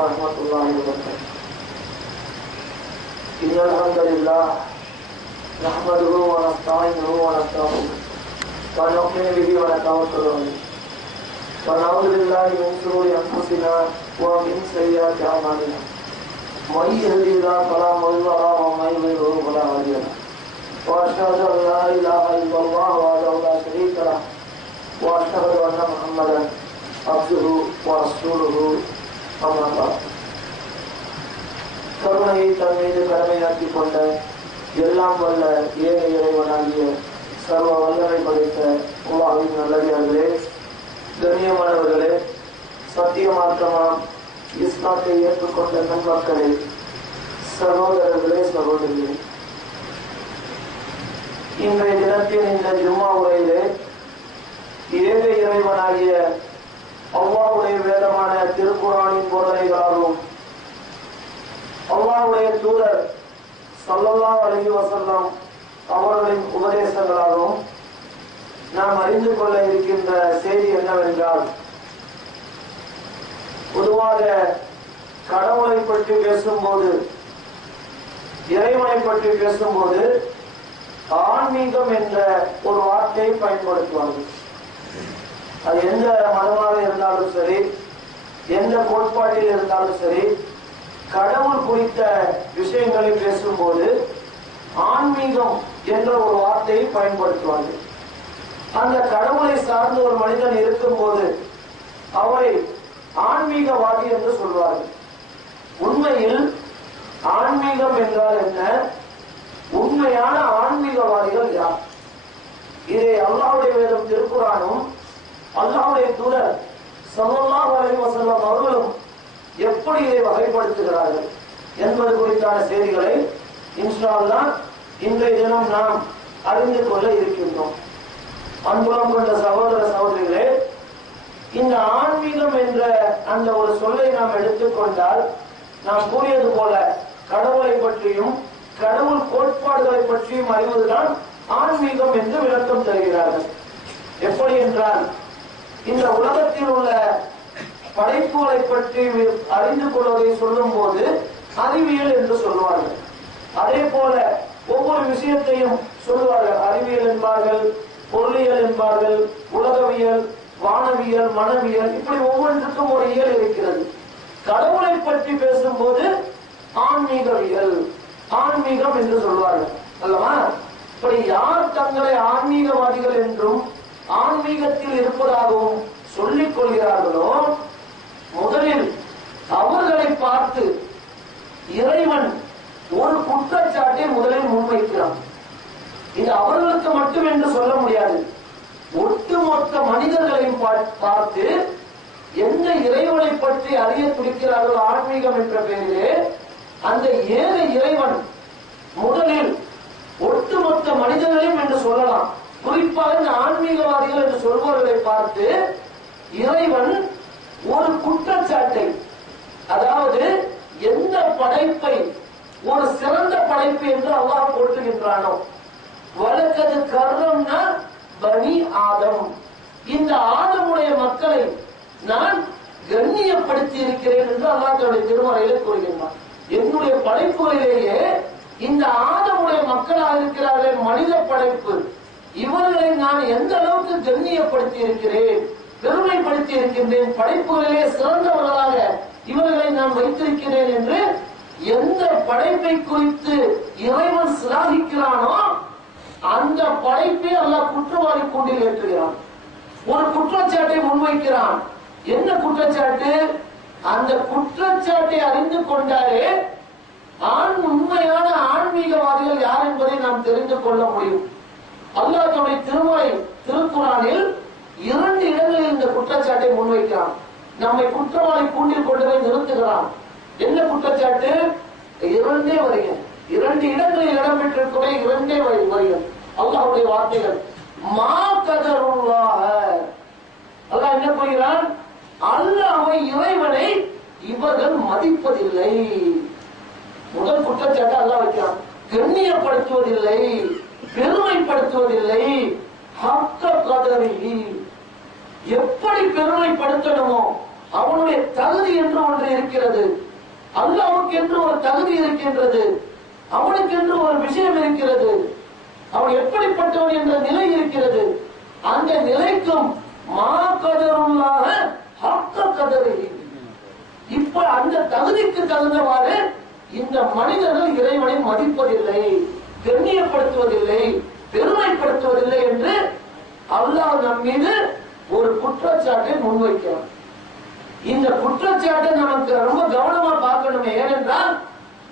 Warahmatullahi wabarakatuh. Innal hamdalillah nahmaduhu wa nasta'inuhu wa nastaghfiruh wa nu'minu bihi wa natawakkalu alayh wa na'udzu billahi min shururi anfusina wa min sayyiati a'malina may yahdihillahu fala mudilla lahu wa may yudlil fala hadiya lahu wa ashhadu an la ilaha illallah wahdahu la sharika lahu wa ashhadu anna Muhammadan abduhu wa rasuluhu. கருணையை தன் மீது கடமையாக்கி கொண்ட எல்லாம் வல்ல ஏக இறைவனாகிய சர்வ வல்லமை படைத்த அல்லாஹ்வின் நல்லடியார்களே, கண்ணியமானவர்களே, சத்திய மார்க்கமாம் இஸ்லாத்தை ஏற்றுக்கொண்ட நண்பர்களே, சகோதரர்களே, சகோதரிகளே, இன்றைய தினத்தின் இந்த ஜும்மா உரையிலே ஏக இறைவனாகிய அல்லாஹ்வுடைய வேதமான திருக்குர்ஆனின் போதனைகளாகவும் அல்லாஹ்வுடைய தூதர் ஸல்லல்லாஹு அலைஹி வஸல்லம் அவர்களின் உபதேசங்களாகவும் நாம் அறிந்து கொள்ள இருக்கின்ற செய்தி என்னவென்றால், பொதுவாக கடவுளை பற்றி பேசும்போது, இறைவனை பற்றி பேசும்போது ஆன்மீகம் என்ற ஒரு வார்த்தையை பயன்படுத்துவார்கள். அது எந்த மதமாக இருந்தாலும் சரி, எந்த கோட்பாட்டில் இருந்தாலும் சரி, கடவுள் குறித்த விஷயங்களை பேசும்போது ஆன்மீகம் என்ற ஒரு வார்த்தையை பயன்படுத்துவார்கள். அந்த கடவுளை சார்ந்த ஒரு மனிதன் இருக்கும்போது அவரை ஆன்மீகவாதி என்று சொல்வார்கள். உண்மையில் ஆன்மீகம் என்றால் என்ன? உண்மையான ஆன்மீகவாதிகள் யார்? இதை அல்லாஹ்வுடைய வேதம் திருக்குர்ஆனும் அல்லாஹ்வுடைய தூதர் ஸல்லல்லாஹு அலைஹி வஸல்லம் அவர்களும் எப்படி இதை வகைப்படுத்துகிறார்கள் என்பது குறித்தான செய்திகளை இன்ஷா அல்லாஹ் இன்றைய தினம் நாம் அறிந்து கொள்ள இருக்கின்றோம். அன்புலம் கொண்ட சகோதர சகோதரிகளே, இந்த ஆன்மீகம் என்ற அந்த ஒரு சொல்லை நாம் எடுத்துக்கொண்டால், நாம் கூறியது போல கடவுளை பற்றியும் கடவுள் கோட்பாடுகளை பற்றியும் அறிவதுதான் ஆன்மீகம் என்று விளக்கம் தருகிறார்கள். எப்படி என்றால், இந்த உலகத்தில் உள்ள படைப்புகளை பற்றி அறிந்து கொள்வதை சொல்லும் போது அறிவியல் என்று சொல்வார்கள். அதே போல ஒவ்வொரு விஷயத்தையும் சொல்வார்கள். அறிவியல் என்பார்கள், பொருளியல் என்பார்கள், உலகவியல், வானவியல், மனவியல், இப்படி ஒவ்வொன்றுக்கும் ஒரு இயல் இருக்கிறது. கடவுளை பற்றி பேசும்போது ஆன்மீகவியல், ஆன்மீகம் என்று சொல்வார்கள் அல்லவா? இப்படி யார் தங்களை ஆன்மீகவாதிகள் என்றும் ஆன்மீகத்தில் இருப்பதாகவும் சொல்லிக் கொள்கிறார்களோ, முதலில் அவர்களை பார்த்து இறைவன் ஒரு குற்றச்சாட்டை முதலில் முன்வைக்கிறான். இது அவர்களுக்கு மட்டும் என்று சொல்ல முடியாது. ஒட்டுமொத்த மனிதர்களையும் பார்த்து எந்த இறைவனை பற்றி அறிய துடிக்கிறார்கள் ஆன்மீகம் என்ற பெயரிலே, அந்த ஏக இறைவன் முதலில் ஒட்டுமொத்த மனிதர்களையும் என்று சொல்லலாம். குறிப்பாக இந்த ஆன்மீகவாதிகள் என்று சொல்பவர்களை பார்த்து இறைவன் ஒரு குற்றச்சாட்டை, அதாவது எந்த படைப்பை ஒரு சிறந்த படைப்பு என்று அல்லாஹ் போற்றுகின்றானோ, வலக்கது கர்ரம்னா பனி ஆதம், இந்த ஆதமுடைய மக்களை நான் கண்ணியப்படுத்தி இருக்கிறேன் என்று அல்லாஹ் தன்னுடைய திருமறையிலே கூறுகின்றான். என்னுடைய படைப்புகளிலேயே இந்த ஆதமுடைய மக்களாக இருக்கிறார்கள், மனித படைப்பு, இவர்களை நான் எந்த அளவுக்கு கண்ணியப்படுத்தி இருக்கிறேன், பெருமைப்படுத்தி இருக்கின்றேன், படைப்புகளிலே சிறந்தவர்களாக இவர்களை நான் வைத்திருக்கிறேன் என்று எந்த படைப்பை குறித்து இறைவன் சிலாகிக்கிறானோ அந்த படைப்பை அல்லாஹ் குற்றவாளி கூண்டில் ஏற்றுகிறான். ஒரு குற்றச்சாட்டை முன்வைக்கிறான். என்ன குற்றச்சாட்டு? அந்த குற்றச்சாட்டை அறிந்து கொண்டாலே உண்மையான ஆன்மீகவாதிகள் யார் என்பதை நாம் தெரிந்து கொள்ள முடியும். அல்லாஹ் தன்னுடைய திருமறை திருக்குர்ஆனில் 2 இடங்களில் இந்த குற்றச்சாட்டை முன்வைக்கிறான். நம்மை குற்றவாளி கூண்டில் கொண்டு போய் நிறுத்துகிறான். என்ன குற்றச்சாட்டு? 2 வரிகள், 2 இடங்களில் இடம்பெற்றிருக்கவே 2 வரிகள் அல்லாஹ்வுடைய வார்த்தைகள். மா கதருல்லாஹ, அல்லாஹ் என்ன கூறுகிறான்? அல்லாஹ்வை, இறைவனை இவர்கள் மதிப்பதில்லை. முதல் குற்றச்சாட்டு அல்லாஹ் வைக்கிறான். கண்ணியப்படுத்துவதில்லை, பெருமைப்படுத்துவதில்லை. ஹக்க கதரிஹி, எப்படி பெருமைப்படுத்தணுமோ அவனுடைய தகுதி என்று ஒன்று இருக்கிறது. அல்லாஹ்வுக்கு என்று ஒரு தகுதி இருக்கின்றது. அவனுக்கு என்று ஒரு விஷயம் இருக்கிறது. அவன் எப்படிப்பட்டவன் என்ற நிலை இருக்கிறது. அந்த நிலைக்கும் மா கதருல்லாஹ ஹக்க கதரிஹி. இப்ப அந்த தகுதிக்கு தகுந்தவாறு இந்த மனிதர்கள் இறைவனை மதிப்பதில்லை, கண்ணியப்படுத்துவதில்லை, பெருமைப்படுத்துவதில்லை என்று அல்லாஹ் நம் மீது ஒரு குற்றச்சாட்டை முன்வைக்கிறான். இந்த குற்றச்சாட்டை நமக்கு ரொம்ப கவனமா பார்க்கணுமே. ஏனென்றால்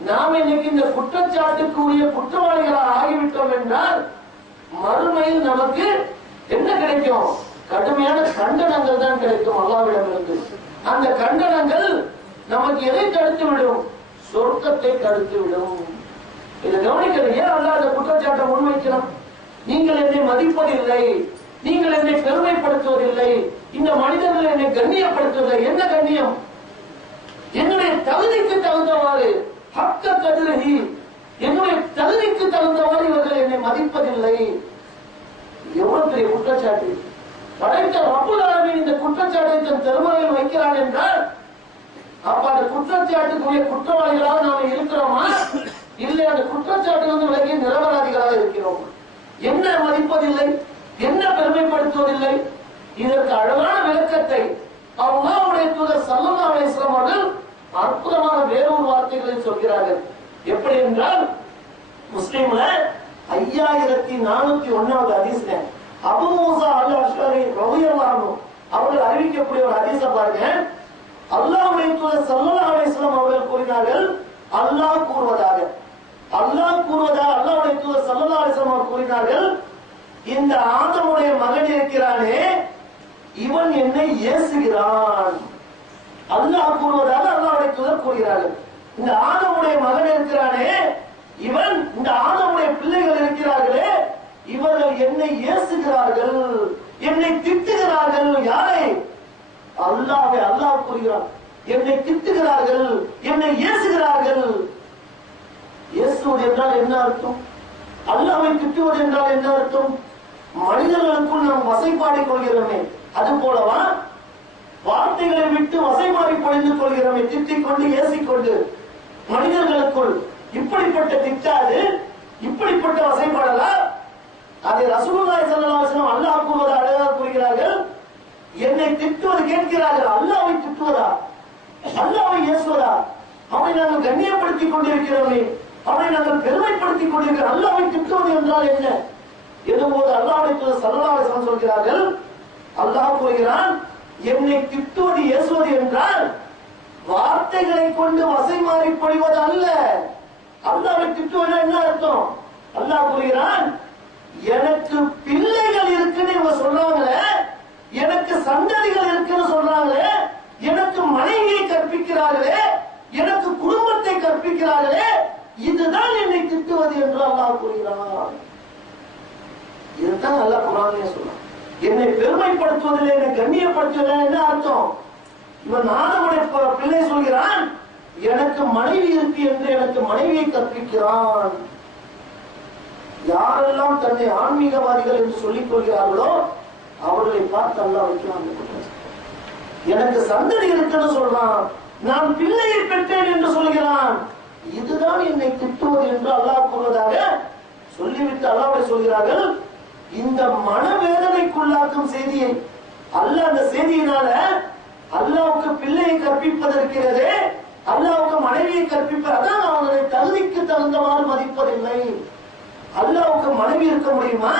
நாம் இன்னைக்கு இந்த குற்றச்சாட்டுக்குரிய குற்றவாளிகளாக ஆகிவிட்டோம் என்றால் மறுமையில் நமக்கு என்ன கிடைக்கும்? கடுமையான கண்டனங்கள் தான் கிடைக்கும் அல்லாஹ்விடமிருந்து. அந்த கண்டனங்கள் நமக்கு எதை தடுத்து விடும்? சொர்க்கத்தை தடுத்து விடும். இதை கவனிக்கிறது. ஏன் அல்லாஹ் அந்த குற்றச்சாட்டை முன்வைக்கிறோம்? நீங்கள் என்னை மதிப்பதில்லை, நீங்கள் என்னை பெருமைப்படுத்துவதில்லை, இந்த மனிதர்கள் என்னை கண்ணியப்படுத்துவதில்லை. என்ன கண்ணியம்? என்னுடைய தகுதிக்கு தகுந்தவாறு ஹக்க கதிரஹி, என்னுடைய தகுதிக்கு தகுந்தவாறு இவர்கள் என்னை மதிப்பதில்லை. எவ்வளவு பெரிய குற்றச்சாட்டு! படைத்த ரப்புல் ஆலமீன் இந்த குற்றச்சாட்டை தன் திருமறையில் வைக்கிறான் என்றால் அப்ப அந்த குற்றச்சாட்டுக்குரிய குற்றவாளிகளாக நாம இருக்கிறோமா? இல்லை அந்த குற்றச்சாட்டு விலகி நிரபராதிகளாக இருக்கிறோம். என்ன மதிப்பதில்லை, என்ன பெருமைப்படுத்துவதில்லை? இதற்கு அழகான விளக்கத்தை அல்லாஹ்வுடைய தூதர் ஸல்லல்லாஹு அலைஹி வஸல்லம் அவர்கள் அற்புதமான வேறொரு வார்த்தைகளில் சொல்கிறார்கள். எப்படி என்றால் முஸ்லிம்ல 5401வது ஹதீஸ்ல அபூ மூஸா அல்-அஷ்அரி ரலியல்லாஹு அன்ஹு அவர்கள் அறிவிக்கக்கூடிய ஒரு ஹதீஸை பாருங்க. அல்லாஹ்வுடைய தூதர் ஸல்லல்லாஹு அலைஹி வஸல்லம் அவர்கள் கூறினார்கள், அல்லாஹ் கூறுவதாக, அல்லாஹ்வுடைய தூதர் ஸல்லல்லாஹு அலைஹி வஸல்லம் அவர்கள் கூறினார்கள், இந்த ஆதமுடைய மகன் இருக்கிறானே இவன் என்னை ஏசுகிறான். அல்லாஹ் கூறுவதாக அல்லாஹ்வுடைய தூதர் கூறுகிறார்கள். இந்த ஆதமுடைய மகன் இருக்கிறானே இவன், இந்த ஆதமுடைய பிள்ளைகள் இருக்கிறார்களே இவர்கள் என்னை ஏசுகிறார்கள், என்னை திட்டுகிறார்கள். யாரை? அல்லாஹ்வை. அல்லாஹ் கூறுகிறான், என்னை திட்டுகிறார்கள், என்னை ஏசுகிறார்கள். ஏசுவது என்றால் என்ன அர்த்தம்? அல்லாஹ்வை திட்டுவது என்றால் என்ன அர்த்தம்? மனிதர்களுக்குள் நாம் வசைபாடிக் கொள்கிறோமே அது போலவா? வார்த்தைகளை விட்டு வசைமாறி பொழிந்து கொள்கிறோமே, திட்டிக் கொண்டு ஏசிக்கொண்டு மனிதர்களுக்குள் இப்படிப்பட்ட திட்டாது, இப்படிப்பட்ட வசைப்பாடலா? அதை ரசூலுல்லாஹி ஸல்லல்லாஹு அலைஹி வஸல்லம் அல்லாஹ் கூறுவதை அழகாக கூறுகிறார்கள். என்னை திட்டுவது கேட்கிறார்கள், அல்லாஹ்வை திட்டுவதா, அல்லாஹ்வை ஏசுவதா? அவனை நாங்கள் கண்ணியப்படுத்திக் கொண்டிருக்கிறோமே, அவனை நாங்கள் பெருமைப்படுத்திக் கொண்டிருக்கிறோம். அல்லாஹ்வை திட்டுவது என்றால் என்ன? எதுபோது அல்லாஹ்வுடைய தூதர் ஸல்லல்லாஹு அலைஹி வஸல்லம் சொல்கிறார்கள், அல்லாஹ் கூறுகிறான், என்னை திட்டுவது ஏசுவது என்றால் வார்த்தைகளை கொண்டு வசை மாறி பொழிவது அல்ல. அல்லாஹ்வை திட்டுவது என்ன அர்த்தம்? அல்லாஹ் கூறுகிறான், எனக்கு பிள்ளைகள் இருக்குன்னு இவங்க சொல்றாங்களே, எனக்கு சந்ததிகள் இருக்குன்னு சொல்றாங்களே, எனக்கு மனைவியை கற்பிக்கிறார்களே, எனக்கு குடும்பத்தை கற்பிக்கிறார்களே, இதுதான் என்னை திட்டுவது என்று அல்லாஹ் கூறுகிறான். இதுதான் அல்லாஹ் குர்ஆனிலே சொல்றான். என்னை பெருமைப்படுத்துவதில்லை, என்னை கண்ணியப்படுத்துவதில்லை என்ன அர்த்தம்? இவன் ஆதமுடைய பிள்ளை சொல்கிறான், எனக்கு மனைவி இருக்கு என்று எனக்கு மனைவியை கற்பிக்கிறான். யாரெல்லாம் தன்னை ஆன்மீகவாதிகள் என்று சொல்லிக் கொள்கிறார்களோ அவர்களை பார்த்து அல்லாஹ் வைக்கிறான். எனக்கு சந்ததி இருக்குன்னு சொல்றான், நான் பிள்ளையை பெற்றேன் என்று சொல்கிறான். இதுதான் என்னை திட்டுவது என்று அல்லாஹ் கூறுவதாக சொல்லிவிட்டு அல்லாஹ்வை சொல்கிறார்கள். இந்த மனவேதனைக்குள்ளாக்கும் செய்தியை அல்லாஹ் அந்த செய்தியினால அல்லாஹ்வுக்கு பிள்ளையை கற்பிப்பதற்கிறதே, அல்லாஹ்வுக்கு மனைவியை கற்பிப்பதான் அவனுடைய தகுதிக்கு தகுந்தவாறு மதிப்பதில்லை. அல்லாஹ்வுக்கு மனைவி இருக்க முடியுமா?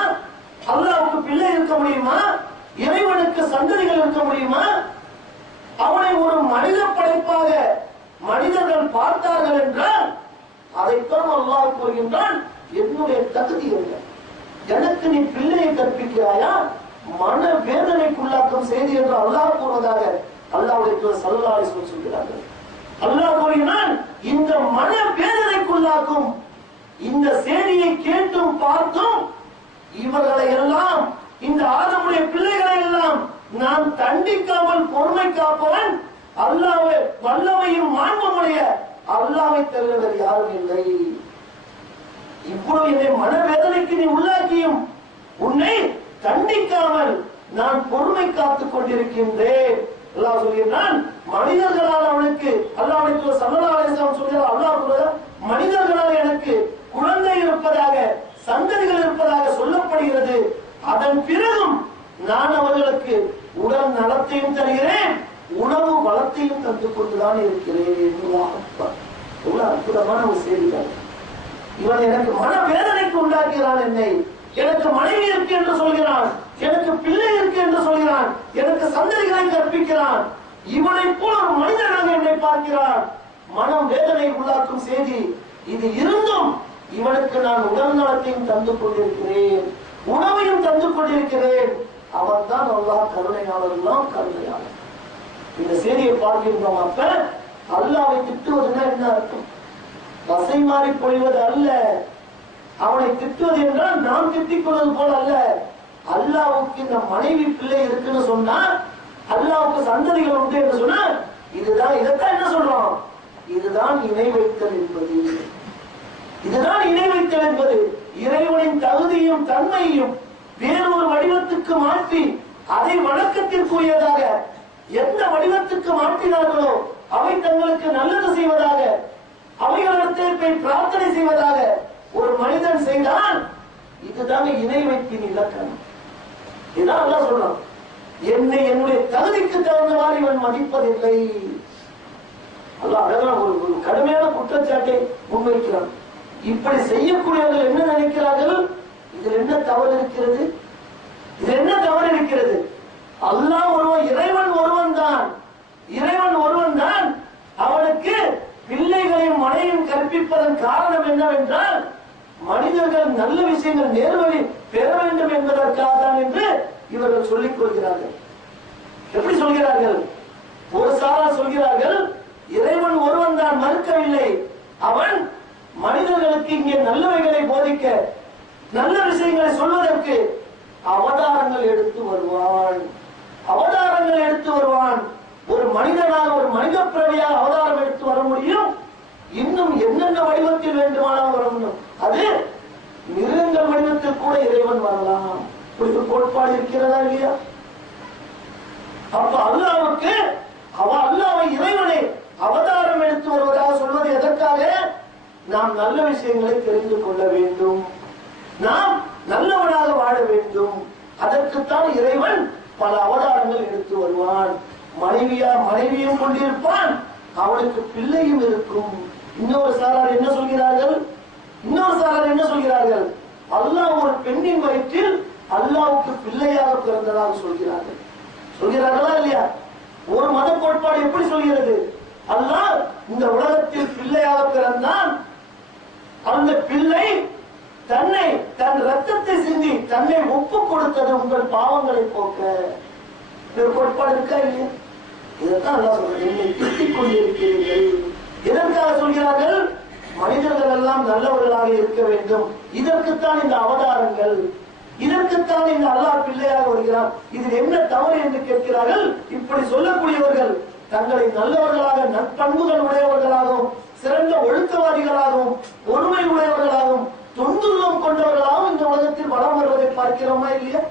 அல்லாஹ்வுக்கு பிள்ளை இருக்க முடியுமா? இறைவனுக்கு சந்ததிகள் இருக்க முடியுமா? அவனை ஒரு மனித படைப்பாக மனிதர்கள் பார்த்தார்கள் என்றால் அதைத்தான் அல்லாஹ் கூறுகின்றான், என்னுடைய தகுதி என்ன? எனக்கு நீ பிள்ளையை கற்பிக்கிறாயா? மன வேதனைக்குள்ளாக்கும் செய்தி என்று அல்லாஹ் கூறுவதாக அல்லாஹ்வுடைய தூதர் ஸல்லல்லாஹு அலைஹி வஸல்லம் சொல்கிறார்கள். அல்லாஹ் கூறுகிறான், இந்த மன வேதனைக்குள்ளாக்கும் இந்த செய்தியை கேட்டும் பார்த்தும் இவர்களை எல்லாம், இந்த ஆதமுடைய பிள்ளைகளை எல்லாம் நான் தண்டிக்காமல் பொறுமை காப்பவன் அல்லாஹ்வை, வல்லமையும் மாண்புடைய அல்லாஹ்வை தவிர யாரும் இல்லை. இவ்வளவு என்னை மனவேதனைக்கு நீ உள்ளாக்கியும் உன்னை தண்டிக்காமல் நான் பொறுமை காத்துக் கொண்டிருக்கின்றேன் அல்லாஹ் சொல்கிறான், மனிதர்களால் அவனுக்கு அல்லாஹ்வுடைய ஸல்லல்லாஹு அலைஹி வஸல்லம் சொல்கிறார், அல்லாஹ் சொல்கிறார், மனிதர்களால் எனக்கு குழந்தை இருப்பதாக, சந்ததிகள் இருப்பதாக சொல்லப்படுகிறது. அதன் பிறகும் நான் அவர்களுக்கு உடல் நலத்தையும் தருகிறேன், உணவு வளத்தையும் தந்து கொண்டுதான் இருக்கிறேன். எவ்வளவு அற்புதமான ஒரு செய்திகள். இவன் எனக்கு மனவேதனைக்கு உள்ளாக்கிறான், என்னை எனக்கு மனைவி இருக்கு என்று சொல்கிறான், எனக்கு பிள்ளை இருக்கு என்று சொல்கிறான், எனக்கு சந்ததிகளை கற்பிக்கிறான். இவனை போல ஒரு மனிதனாக என்னை பார்க்கிறான். மனம் வேதனை உள்ளாக்கும் செய்தி இது இருந்தும் இவனுக்கு நான் உடல் நலத்தையும் தந்து கொண்டிருக்கிறேன், உணவையும் தந்து கொண்டிருக்கிறேன். அவன் தான் அல்லாஹ் கருணையாளர், எல்லாம் கருணையாளர். இந்த செய்தியை பார்க்கின்றோம். அப்ப அல்லாஹ்வை திட்டுவதுன்னா என்ன அர்த்தம்? வசை மாறி பொழிவது அல்ல. அவனை திட்டுவது என்றால் நாம் திட்டிக் கொள்வது போல அல்ல. அல்லாஹ்வுக்கு இந்த மனைவி பிள்ளை இருக்குன்னு சொன்னா, அல்லாஹ்வுக்கு சந்ததிகள் உண்டு என்று சொன்னா, இதைத்தான் என்ன சொல்றோம்? இதுதான் இணை வைத்தல் என்பது. இதுதான் இணை வைத்தல் என்பது. இறைவனின் தகுதியும் தன்மையும் வேறொரு வடிவத்துக்கு மாற்றி அதை வணக்கத்திற்குரியதாக எந்த வடிவத்துக்கு மாற்றினார்களோ அவை தங்களுக்கு நல்லது செய்வதாக, அவைகளிடத்தில் போய் பிரார்த்தனை செய்வதாக ஒரு மனிதன் செய்தால் இதுதான் இணை வைப்பின் இலக்கணம். இதான் அல்லாஹ் சொல்றான், என்னை என்னுடைய தகுதிக்கு தகுந்தவாறு இவன் மதிப்பதில்லை. அல்லாஹ் அழகான ஒரு கடுமையான குற்றச்சாட்டை முன்வைக்கிறான். இப்படி செய்யக்கூடியவர்கள் என்ன நினைக்கிறார்கள்? இதில் என்ன தவறு இருக்கிறது? இதில் என்ன தவறு இருக்கிறது? அல்லாஹ் ஒருவன், இறைவன் ஒருவன் தான். இறைவன் ஒருவன் தான். அவனுக்கு பிள்ளைகளையும் மனைவியும் கற்பிப்பதன் காரணம் என்னவென்றால், மனிதர்கள் நல்ல விஷயங்கள் நேர்வழி பெற வேண்டும் என்பதற்காக தான் என்று இவர்கள் சொல்லிக் கொள்கிறார்கள். எப்படி சொல்கிறார்கள்? ஒரு சாரார் சொல்கிறார்கள், இறைவன் ஒருவன் தான், மறுக்கவில்லை. அவன் மனிதர்களுக்கு இங்கே நல்லவைகளை போதிக்க, நல்ல விஷயங்களை சொல்வதற்கு அவதாரங்கள் எடுத்து வருவான். அவதாரங்கள் எடுத்து வருவான். ஒரு மனிதனாக, ஒரு மனித பிறவியாக அவதாரம் எடுத்து வர முடியும். இன்னும் என்னென்ன வடிவத்தில் வேண்டுமானால் வர முடியும். அது மிருகங்கள் வடிவத்தில் கூட இறைவன் வரலாம். இப்படி கோட்பாடு இருக்கிறதா இல்லையா? அப்ப அல்லாஹ்வுக்கு அல்லாஹ்வை இறைவனை அவதாரம் எடுத்து வருவதாக சொல்வது எதற்காக? நாம் நல்ல விஷயங்களை தெரிந்து கொள்ள வேண்டும், நாம் நல்லவனாக வாழ வேண்டும். அதற்குத்தான் இறைவன் பல அவதாரங்கள் எடுத்து வருவான். மனைவியும் கொண்டிருப்பான், அவனுக்கு பிள்ளையும் இருக்கும். இன்னொரு சாரார் என்ன சொல்கிறார்கள்? அல்லாஹ் ஒரு பெண்ணின் வயிற்றில் அல்லாஹ்வுக்கு பிள்ளையாக பிறந்ததாக சொல்கிறார்களா இல்லையா? ஒரு மத கோட்பாடு எப்படி சொல்கிறது? அல்லாஹ் இந்த உலகத்தில் பிள்ளையாக பிறந்தான். அந்த பிள்ளை தன் ரத்தத்தை சிந்தி தன்னை ஒப்பு கொடுத்தது உங்கள் பாவங்களை போக்க. கோட்பாடு இருக்கா இல்லையா? இதைத்தான் அல்லாஹ் சொல்றார், என்னை திட்டிக் கொண்டிருக்கிறீர்கள். எதற்காக சொல்கிறார்கள்? மனிதர்கள் எல்லாம் நல்லவர்களாக இருக்க வேண்டும். இதற்குத்தான் இந்த அவதாரங்கள், இதற்குத்தான் இந்த அல்லாஹ் பிள்ளையாக வருகிறார். இதில் என்ன தவறு என்று கேட்கிறார்கள். இப்படி சொல்லக்கூடியவர்கள் தங்களை நல்லவர்களாக, நற்பண்புகள் உடையவர்களாகவும், சிறந்த ஒழுக்கவாதிகளாகவும், பொறுமை உடையவர்களாகவும், தொண்டுள்ளம் கொண்டவர்களாகவும் இந்த உலகத்தில் வளம் வருவதை பார்க்கிறோமா இல்லையா?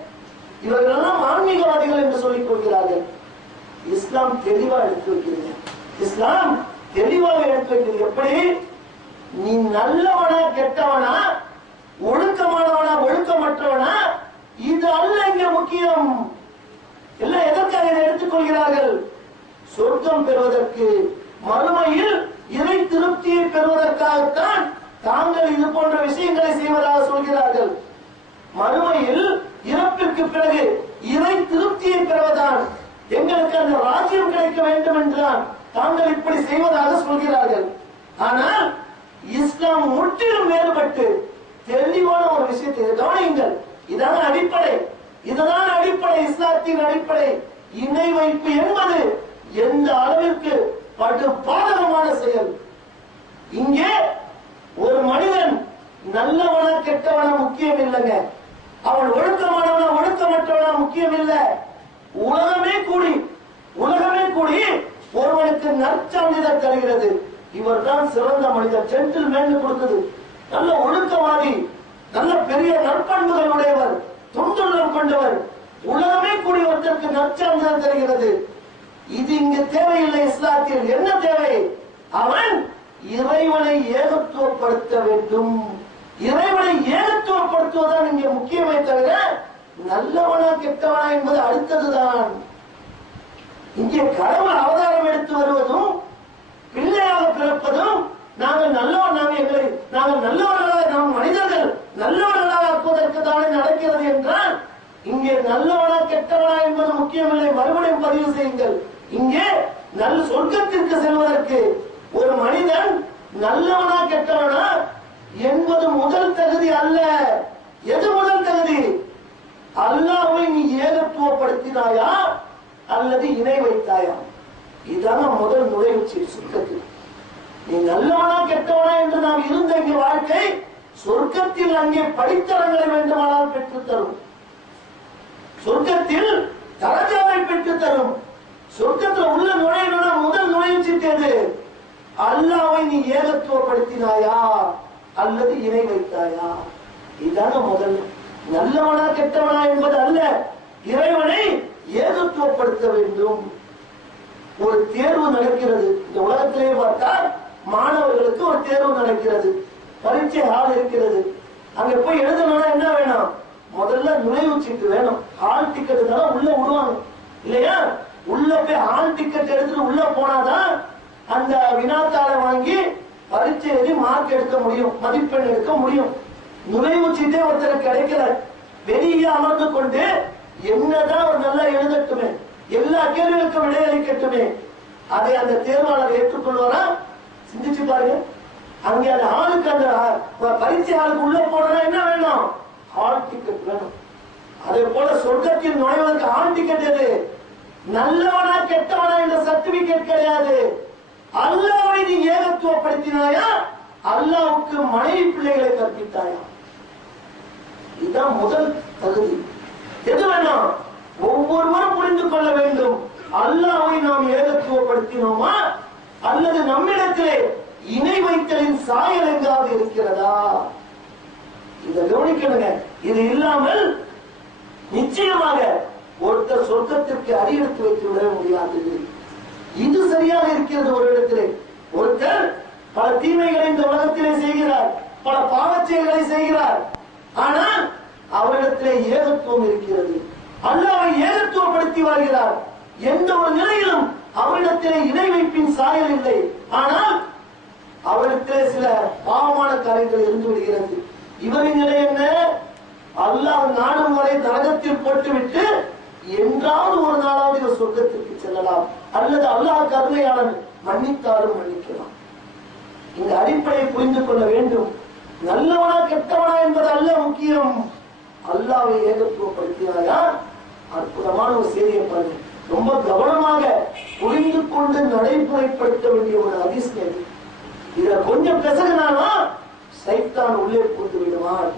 இவர்கள் எல்லாம் ஆன்மீகவாதிகள் என்று சொல்லிக் கொள்கிறார்கள். இஸ்லாம் தெளிவா எடுத்து வைக்கிறது. இஸ்லாம் தெளிவாக எடுத்து வைக்கிறது. எப்படி? நீ நல்லவனா கெட்டவனா, ஒழுக்கமானவனா ஒழுக்கமற்றவனா, இது அல்ல இங்க முக்கியம். எல்லாம் எதற்காக இதை எடுத்துக் கொள்கிறார்கள்? சொர்க்கம் பெறுவதற்கு, மறுமையில் இறை திருப்தியை பெறுவதற்காகத்தான் தாங்கள் இது போன்ற விஷயங்களை செய்வதாக சொல்கிறார்கள். மறுமையில் இறப்பிற்கு பிறகு இறை திருப்தியை பெறுவதான், எங்களுக்கு அந்த ராஜ்யம் கிடைக்க வேண்டும் என்றுதான் தாங்கள் இப்படி செய்வதாக சொல்கிறார்கள். ஆனால் இஸ்லாம் முற்றிலும் வேறுபட்டு தெளிவான ஒரு விஷயத்தை கவனியுங்கள். இதான் அடிப்படை, இதுதான் அடிப்படை, இஸ்லாத்தின் அடிப்படை. இணை வைப்பு என்பது எந்த அளவிற்கு படு பாதகமான செயல். இங்கே ஒரு மனிதன் நல்லவனா கெட்டவனா முக்கியம் இல்லைங்க, அவன் ஒழுக்கமானவனா ஒழுக்கமற்றவனா முக்கியம் இல்லை. உலகமே கூடி ஒருவனுக்கு நற்சான்றிதழ் தருகிறது. இவர் தான் சிறந்த மனிதர், ஜென்டில்மேன் கொடுக்குது. நல்ல ஒழுக்கவாதி, நல்ல பெரிய நற்பண்புகள் உடையவர், தொண்டுள்ளம் கொண்டவர், உலகமே கூடி ஒருத்தருக்கு நற்சான்றிதழ் தருகிறது. இது இங்கு தேவையில்லை. இஸ்லாத்தில் என்ன தேவை? அவன் இறைவனை ஏகத்துவப்படுத்த வேண்டும். இறைவனை ஏகத்துவப்படுத்துவதுதான் இங்கே முக்கியமே தவிர நல்லவனா கெட்டவனா என்பது அடுத்ததுதான். இங்கே கடவுள் அவதாரம் எடுத்து வருவதும் பிள்ளையாக பிறப்பதும் நாங்கள் நல்லவர்களாக நாம் மனிதர்கள் நல்லவர்களாக ஆக்குவதற்கு தானே நடக்கிறது என்றால் இங்கே நல்லவனா கெட்டவனா என்பது முக்கியமில்லை. மறுபடியும் பதிவு செய்யுங்கள். இங்கே நல்ல சொர்க்கத்திற்கு செல்வதற்கு ஒரு மனிதன் நல்லவனா கெட்டவனா என்பது முதல் தகுதி அல்ல. எது முதல் தகுதி? அல்லாஹ்வை நீ ஏகத்துவப்படுத்தினாயா அல்லது இணை வைத்தாயா? இதான முதல் நுழைவுச்சி சொர்க்கத்தில். நீ நல்லவனா கெட்டவனா என்று நாம் இருந்த இங்கே வாழ்க்கை சொர்க்கத்தில் அங்கே படித்தரங்களை வேண்டுமானால் பெற்றுத் தரும். சொர்க்கத்தில் தரஜாவை பெற்றுத் தரும். சொர்க்கத்தில் உள்ள நுழையணும்னா முதல் நுழைவுச்சீட்டு அல்லாஹ்வை நீ ஏகத்துவப்படுத்தினாயா அல்லது இணை வைத்தாயா? இதான முதல். நல்லவனா கெட்டவனா என்பது அல்ல, இறைவனை ஏகத்துவப்படுத்த வேண்டும். ஒரு தேர்வு நடக்கிறது. இந்த உலகத்திலே பார்த்தால் மாணவர்களுக்கு ஒரு தேர்வு நடக்கிறது. பரீட்சை ஹால் இருக்கிறது. அங்க போய் எழுதணும்னா என்ன வேணும்? முதல்ல நுழைவுச்சீட்டு வேணும். ஹால் டிக்கெட் தான் உள்ள விடுவாங்க இல்லையா? உள்ள போய் ஹால் டிக்கெட் எடுத்துட்டு உள்ள போனாதான் அந்த வினாத்தாளை வாங்கி பரீட்சை எழுதி மார்க் எடுக்க முடியும், மதிப்பெண் எடுக்க முடியும். நுழைவுச்சீட்டே ஒருத்தருக்கு கிடைக்கல. வெளியே அமர்ந்து கொண்டு என்னதான் ஒரு நல்லா எழுதட்டுமே, எல்லா கேள்விகளுக்கும் விடையளிக்கட்டுமே, அதை அந்த தேர்வாளர் ஏற்றுக்கொள்வாரா? சிந்திச்சு பாருங்க. அங்கே அந்த ஹாலுக்கு அந்த பரீட்சை ஹாலுக்கு உள்ள போனா என்ன வேணும்? ஹால் டிக்கெட் வேணும். அதே போல சொர்க்கத்தில் நுழைவதற்கு ஹால் டிக்கெட் எது? நல்லவனா கெட்டவனா என்ற சர்டிபிகேட் கிடையாது. அல்லாஹ்வை நீ ஏகத்துவப்படுத்தினாயா அல்லாஹ்வுக்கு மனைவி பிள்ளைகளை கற்பித்தாயா? இதுதான் முதல் தகுதி. எது வேணும்? ஒவ்வொருவரும் புரிந்து கொள்ள வேண்டும். அல்லாஹ்வை நாம் ஏகத்துவப்படுத்தினோமா அல்லது நம்மிடத்திலே இணை வைத்தலின் சாயல் எங்காவது இருக்கிறதா? இதை கவனிக்கணுங்க. இது இல்லாமல் நிச்சயமாக ஒருத்தர் சொர்க்கத்திற்கு அடியெடுத்து வைத்து விட முடியாது. இது சரியாக இருக்கிறது. ஒரு இடத்திலே ஒருத்தர் பல தீமைகளை இந்த உலகத்திலே செய்கிறார், பல பாவச்செயல்களை செய்கிறார். ஆனால் அவரிடத்திலே ஏகத்துவம் இருக்கிறது. அல்லாஹ்வை ஏகத்துவப்படுத்தி வாழ்கிறார். எந்த ஒரு நிலையிலும் அவரிடத்திலே இணை வைப்பின் சாயல் இல்லை. ஆனால் அவரிடத்திலே சில பாவமான காரியங்கள் இருந்து விடுகிறது. இவரின் நிலை என்ன? அல்லாஹ் நாடும் வரை நரகத்தில் போட்டுவிட்டு என்றாவது ஒரு நாளாவது இவர் சொர்க்கத்திற்கு செல்லலாம், அல்லது அல்லாஹ் கருணையாளன் மன்னித்தாலும் மன்னிக்கலாம். இந்த அடிப்படையை புரிந்து கொள்ள வேண்டும். நல்லவனா கெட்டவனா என்பது அல்ல முக்கியம். அல்லாஹ்வை ஏகத்துவப்படுத்தினாயா? அற்புதமான ஒரு செய்தியை பாருங்க. ரொம்ப கவனமாக புரிந்து கொண்டு நடைமுறைப்படுத்த வேண்டிய ஒரு ஹதீஸ். இத கொஞ்சம் பேசுகிறாலும் சைத்தான் உள்ளே புகுந்து விடுவான்.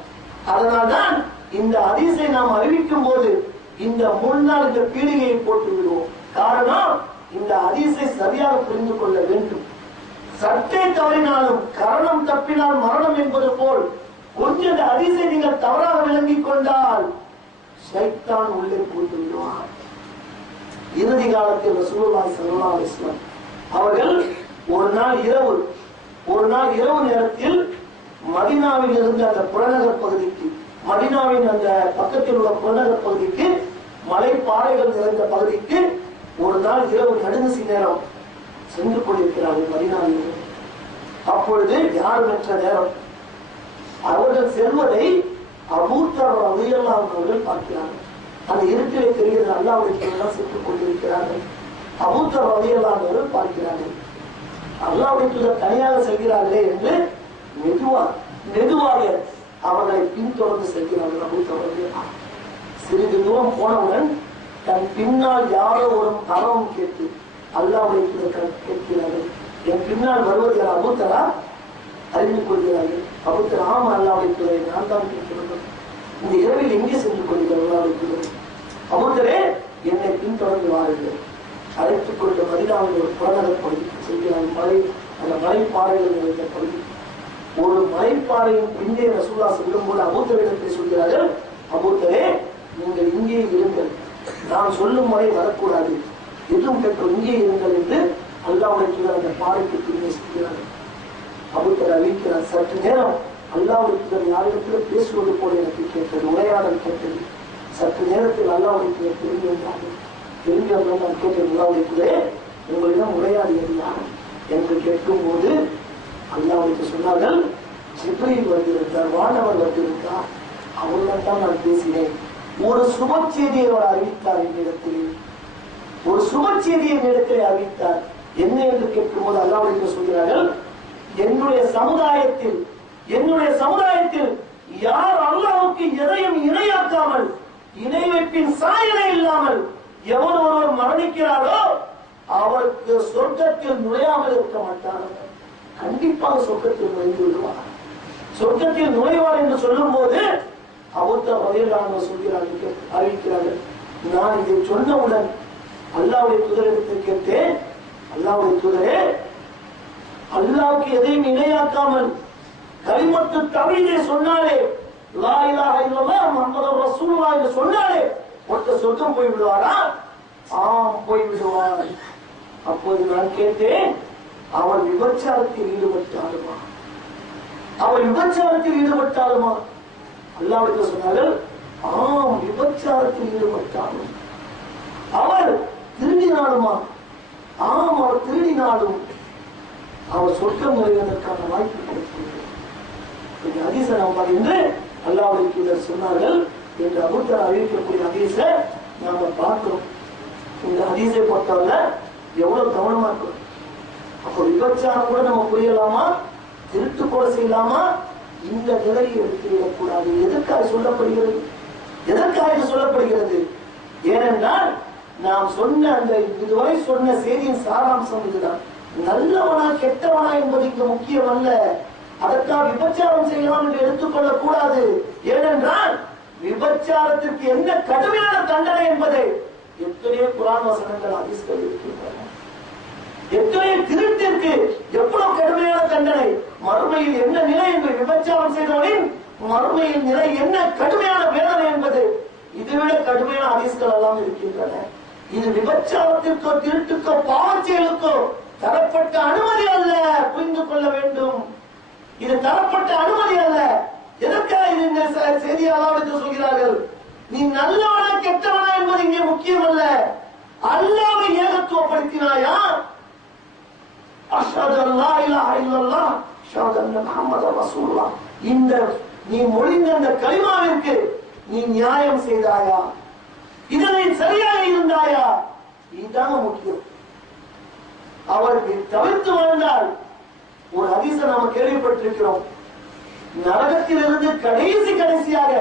அதனால்தான் இந்த ஹதீஸை நாம் அறிவிக்கும் போது இந்த முன்னாள் இந்த பீடிகையை போட்டு விடுவோம். காரணம், இந்த ஹதீஸை சரியாக புரிந்து கொள்ள வேண்டும். சட்டை தவறினாலும் கரணம் தப்பினால் மரணம் என்பது போல் கொஞ்சம் இந்த ஹதீஸை நீங்கள் தவறாக விளங்கிக் கொண்டால் சைத்தான் உள்ளே புகுந்து விடுவான். இறுதி காலத்தில் ரசூலுல்லாஹி ஸல்லல்லாஹு அலைஹி வஸல்லம் அவர்கள் ஒரு நாள் இரவு நேரத்தில் மதீனாவில் இருந்து அந்த புறநகர் பகுதிக்கு, மதீனாவின் அந்த பக்கத்தில் உள்ள புறநகர் பகுதிக்கு, மலைப்பாறைகள் நிறைந்த பகுதிக்கு ஒரு நாள் இரவு நடுநிசி நேரம் சென்று கொண்டிருக்கிறார்கள் மதீனாவில். அப்பொழுது யாருமற்ற நேரம். அவர்கள் செல்வதை அபூதர் ரலியல்லாஹு அன்ஹு அவர்கள் பார்க்கிறார்கள். அந்த இருட்டிலே தெரிகிறது அல்லாஹ்வுடைய தூதர் சென்று கொண்டிருக்கிறார்கள். அபூதர் ரலியல்லாஹு அன்ஹு அவர்கள் பார்க்கிறார்கள். அல்லாஹ்வுடைய தூதர் தனியாக செல்கிறார்களே என்று மெதுவாக அவர்களை பின்தொடர்ந்து செல்கிறார்கள். அபூதர் ரலியல்லாஹு அன்ஹு சிறிது தூரம் போனவுடன் தன் பின்னால் யாரோ ஒரு தரவும் கேட்டு அல்லாஹ்வுடைய தூதர் கேட்கிறார்கள், என் பின்னால் வருவது யார்? அபூதரா? அறிந்து கொள்கிறார்கள். அபூதர், ஆமா அல்லாஹ்வுடைய தூதரை, நான் தான் கேட்கிறேன். இந்த இரவில் எங்கே சென்று கொள்கிறார் அல்லாஹ்வுடைய தூதர்? அபூதரே, என்னை பின்தொடர்ந்து வாருங்கள். அழைத்துக் கொண்டு மதீனாவில் ஒரு புறநகர் பகுதிக்கு செல்கிறார்கள். அந்த மலைப்பாறைகள் நிறைந்த பகுதி. ஒரு மலைப்பாறையின் பின்னே ரசூலுல்லாஹ் செல்லும் போது அபூதரிடத்தை சொல்கிறார்கள், அபூதரே, நீங்கள் இங்கே இருங்கள், நான் சொல்லும் வரை வரக்கூடாது. எதுவும் பெற்றோர் இங்கே இருங்கள் என்று அல்லாஹ்வுடைய அந்த பாறைக்கு பின்னே சொல்கிறார்கள். அபூபக்கர் அறிவிக்கிறார், சற்று நேரம் அல்லாஹ்வுடைய யாரிடத்தில் பேசுவது போல எனக்கு கேட்டது, உரையாடல் கேட்டது. சற்று நேரத்தில் அல்லாஹ்வுடைய திரும்பி வந்தார்கள். திரும்பி வந்தால் நான் கேட்டது, அல்லாஹ்வுடைய உங்களிடம் உரையாடியது யார் என்று கேட்கும் போது அல்லாஹ்வுக்கு சொன்னார்கள், ஜிப்ரீல் வந்திருந்தார், வானவர் வந்திருந்தார், அவருடன் தான் நான் பேசினேன். ஒரு சுப செய்தியை அவர் அறிவித்தார் என்னிடத்தில், ஒரு சுப செய்தியை என்னிடத்தில் அறிவித்தார். என்ன என்று கேட்கும் போது அல்லாஹ்வுக்கு சொல்கிறார்கள், என்னுடைய சமுதாயத்தில் யார் அல்லாஹ்வுக்கு எதையும் இணையாக்காமல் இணை வைப்பின் சாயலே இல்லாமல் எவர் ஒருவர் மரணிக்கிறாரோ அவருக்கு சொர்க்கத்தில் நுழையாமல் இருக்க மாட்டார்கள். கண்டிப்பாக சொர்க்கத்தில் நுழைந்து விடுவார். சொர்க்கத்தில் நுழைவார் என்று சொல்லும் போது அபூபக்கர் ரலியல்லாஹு அன்ஹு சொல்கிறார்கள், அறிவிக்கிறார்கள், நான் இதை சொன்னவுடன் அல்லாஹ்வுடைய தூதரிடத்தில் கேட்டேன், அல்லாஹ்வுடைய தூதரே, அல்லாஹ்வுக்கு எதையும் இணையாக்காமல் கலிமத்து தவ்ஹீதை சொன்னாலே, லா இலாஹ இல்லல்லாஹ் முஹம்மதுர் ரசூலுல்லாஹ் என்று சொன்னாலே ஒருத்தர் சொர்க்கம் போய் விடுவாரா? ஆம், போய் விடுவார். அப்போது நான் கேட்டேன், அவன் விபச்சாரத்தில் ஈடுபட்டாலுமா? அல்லாஹ்வுக்கு சொன்னார்கள், ஆம், விபச்சாரத்தில் ஈடுபட்டாலும். அவர் திருடினாலுமா? ஆம், அவர் திருடினாலும் அவர் சொர்க்கம் நுழைவதற்கான வாய்ப்பு கிடைக்கிறது. இந்த ஹதீஸை நாம் என்று அல்லாஹ்வுடைய சொன்னார்கள் என்று அபூபக்கர் அறிவிக்கக்கூடிய ஹதீஸை நாம பார்க்கிறோம். இந்த ஹதீஸை பொறுத்தவரை எவ்வளவு கவனமா இருக்கும். அப்போ விபச்சாரம் கூட நம்ம புரியலாமா? திருட்டு கூட செய்யலாமா? இந்த நிலையை எடுத்துவிடக்கூடாது. எதற்காக சொல்லப்படுகிறது? ஏனென்றால் நாம் சொன்ன அந்த இதுவரை சொன்ன செய்தியின் சாராம்சம் இதுதான். நல்லவனா கெட்டவனா என்பது இங்கு முக்கியம் அல்ல. அதற்காக விபச்சாரம் செய்யலாம் என்று எடுத்துக்கொள்ளக் கூடாது. ஏனென்றால் விபச்சாரத்திற்கு என்ன கடுமையான தண்டனை என்பதை எத்தனையோ குர்ஆன் வசனங்கள் ஹதீஸ்கள் இருக்கின்றன. எத்தனையோ திருட்டிற்கு எவ்வளவு கடுமையான தண்டனை, மறுமையில் என்ன நிலை என்று, விபச்சாரம் செய்தவனின் மறுமையில் நிலை என்ன கடுமையான வேதனை என்பது இதுவிட கடுமையான ஹதீஸ்கள் எல்லாம் இருக்கின்றன. இது விபச்சாரத்திற்கோ திருட்டுக்கோ பாவச் செயலுக்கோ தரப்பட்ட அனுமதி அல்ல, புரிந்து கொள்ள வேண்டும். இது தரப்பட்ட அனுமதி அல்ல. எதற்காக இது இந்த செய்தியாளர் சொல்கிறார்கள்? நீ நல்லவனா கெட்டவனா என்பது இங்கே முக்கியம் அல்ல. அல்லாஹ்வை ஏகத்துவப்படுத்தினாயா? அஷ்ஹது அல்லா இலாஹ இல்லல்லாஹ் அஷ்ஹது அன்ன முஹம்மதர் ரசூலுல்லாஹ், இந்த நீ மொழிந்த அந்த கலிமாவிற்கு நீ நியாயம் செய்தாயா? இதனை சரியாக இருந்தாயா? இதுதான் முக்கியம். அவருக்கு தவிர்த்து வாழ்ந்தால், ஒரு ஹதீஸை நாம கேள்விப்பட்டிருக்கிறோம், நரகத்திலிருந்து கடைசியாக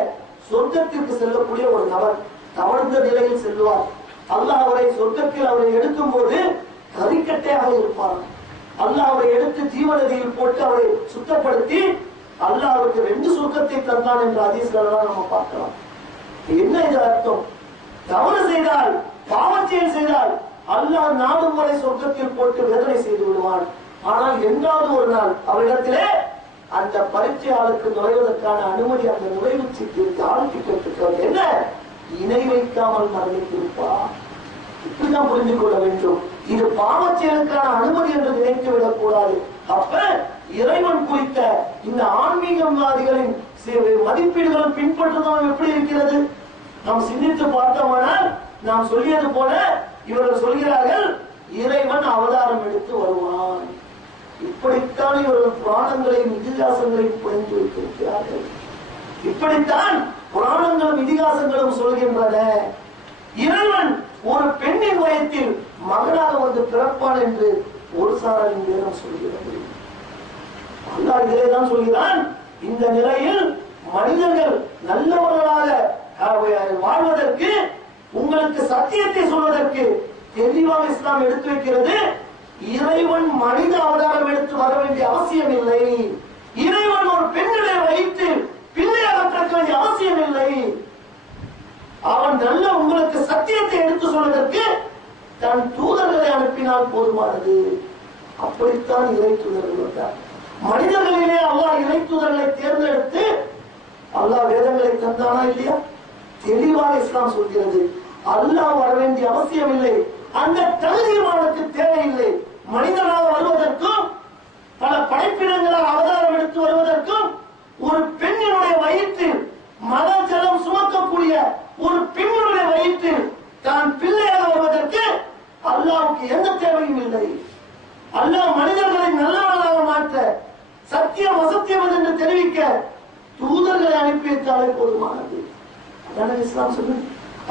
சொர்க்கத்திற்கு செல்லக்கூடிய ஒரு நபர் தவழ்ந்த நிலையில் செல்வார். அல்லாஹ் அவரை சொர்க்கத்தில் அவரை எடுக்கும் போது கரிக்கட்டையாக இருப்பார். அல்லாஹ் அவரை எடுத்து ஜீவநதியில் போட்டு அவரை சுத்தப்படுத்தி அல்லாஹ் அவருக்கு 2 சொர்க்கத்தை தந்தான் என்ற ஹதீஸ்கள் நம்ம பார்க்கலாம். என்ன இது அர்த்தம்? தவறு செய்தால், பாவச்செயல் செய்தால் அல்லாஹ் நாடும் வரை சொர்க்கத்தில் போட்டு வேதனை செய்து விடுவான். ஆனால் என்றாவது ஒரு நாள் அவரிடத்திலே அந்த பரீட்சையாளருக்கு நுழைவதற்கான அனுமதி, அந்த நுழைவு சீட்டு ஆளுக்கு கேட்டிருக்கிறது. என்ன? இணை வைக்காமல் மரணித்திருப்பார். இப்படிதான் புரிந்து கொள்ள வேண்டும். இது பாவச்செயலுக்கான அனுமதி என்று நினைத்து விடக் கூடாது. அப்ப இறைவன் குறித்த இந்த ஆன்மீகவாதிகளின் மதிப்பீடுகளும் பின்பற்றுவதும் எப்படி இருக்கிறது? நாம் சிந்தித்து பார்த்தோம்னால் நாம் சொல்லியது போல இவர்கள் சொல்கிறார்கள், இறைவன் அவதாரம் எடுத்து வருவான். இப்படித்தான் இவர்கள் புராணங்களையும் இதிகாசங்களையும் புரிந்து வைத்திருக்கிறார்கள். இப்படித்தான் புராணங்களும் இதிகாசங்களும் சொல்கின்றன. இறைவன் ஒரு பெண்ணின் வயத்தில் மகனாக வந்து பிறப்பான் என்று ஒரு சாராரின் வேதம் சொல்கிறது. அல்லாஹ் இதைதான் சொல்கிறான். இந்த நிலையில் மனிதர்கள் நல்லவர்களாக வாழ்வதற்கு, உங்களுக்கு சத்தியத்தை சொல்வதற்கு தெளிவாக இஸ்லாம் எடுத்து வைக்கிறது. இறைவன் மனித அவதாரம் எடுத்து வர வேண்டிய அவசியம் இல்லை. இறைவன் ஒரு பெண்களை வைத்து பிள்ளையாக பிறக்க வேண்டிய அவசியம் இல்லை. அவன் நல்ல உங்களுக்கு சத்தியத்தை எடுத்து சொல்வதற்கு தன் தூதர்களை அனுப்பினால் போதுமானது. அப்படித்தான் இறை தூதர்கள் வந்தார். மனிதர்களிலே அல்லாஹ் இறை தூதர்களை தேர்ந்தெடுத்து அல்லாஹ் வேதங்களை தந்தானா இல்லையா? தெளிவாக இஸ்லாம் சொல்கிறது. அல்லாஹ் வர வேண்டிய அவசியம் இல்லை. அந்த தகுதியும் அவனுக்கு தேவையில்லை. மனிதனாக வருவதற்கும் பல படைப்பினங்களால் அவதாரம் எடுத்து வருவதற்கும் ஒரு பெண்ணினுடைய வயிற்றில் மத ஜலம் சுமக்கக்கூடிய ஒரு பெண்ணினுடைய வயிற்றில் தான் பிள்ளையாக வருவதற்கு அல்லாஹ்வுக்கு எந்த தேவையும் இல்லை. அல்லாஹ் மனிதர்களை நல்லவர்களாக மாற்ற, சத்தியம் அசத்தியம் என்று தெரிவிக்க தூதர்களை அனுப்பி வைத்தாலே போதுமானது. அதான இஸ்லாம் சொல்லுது.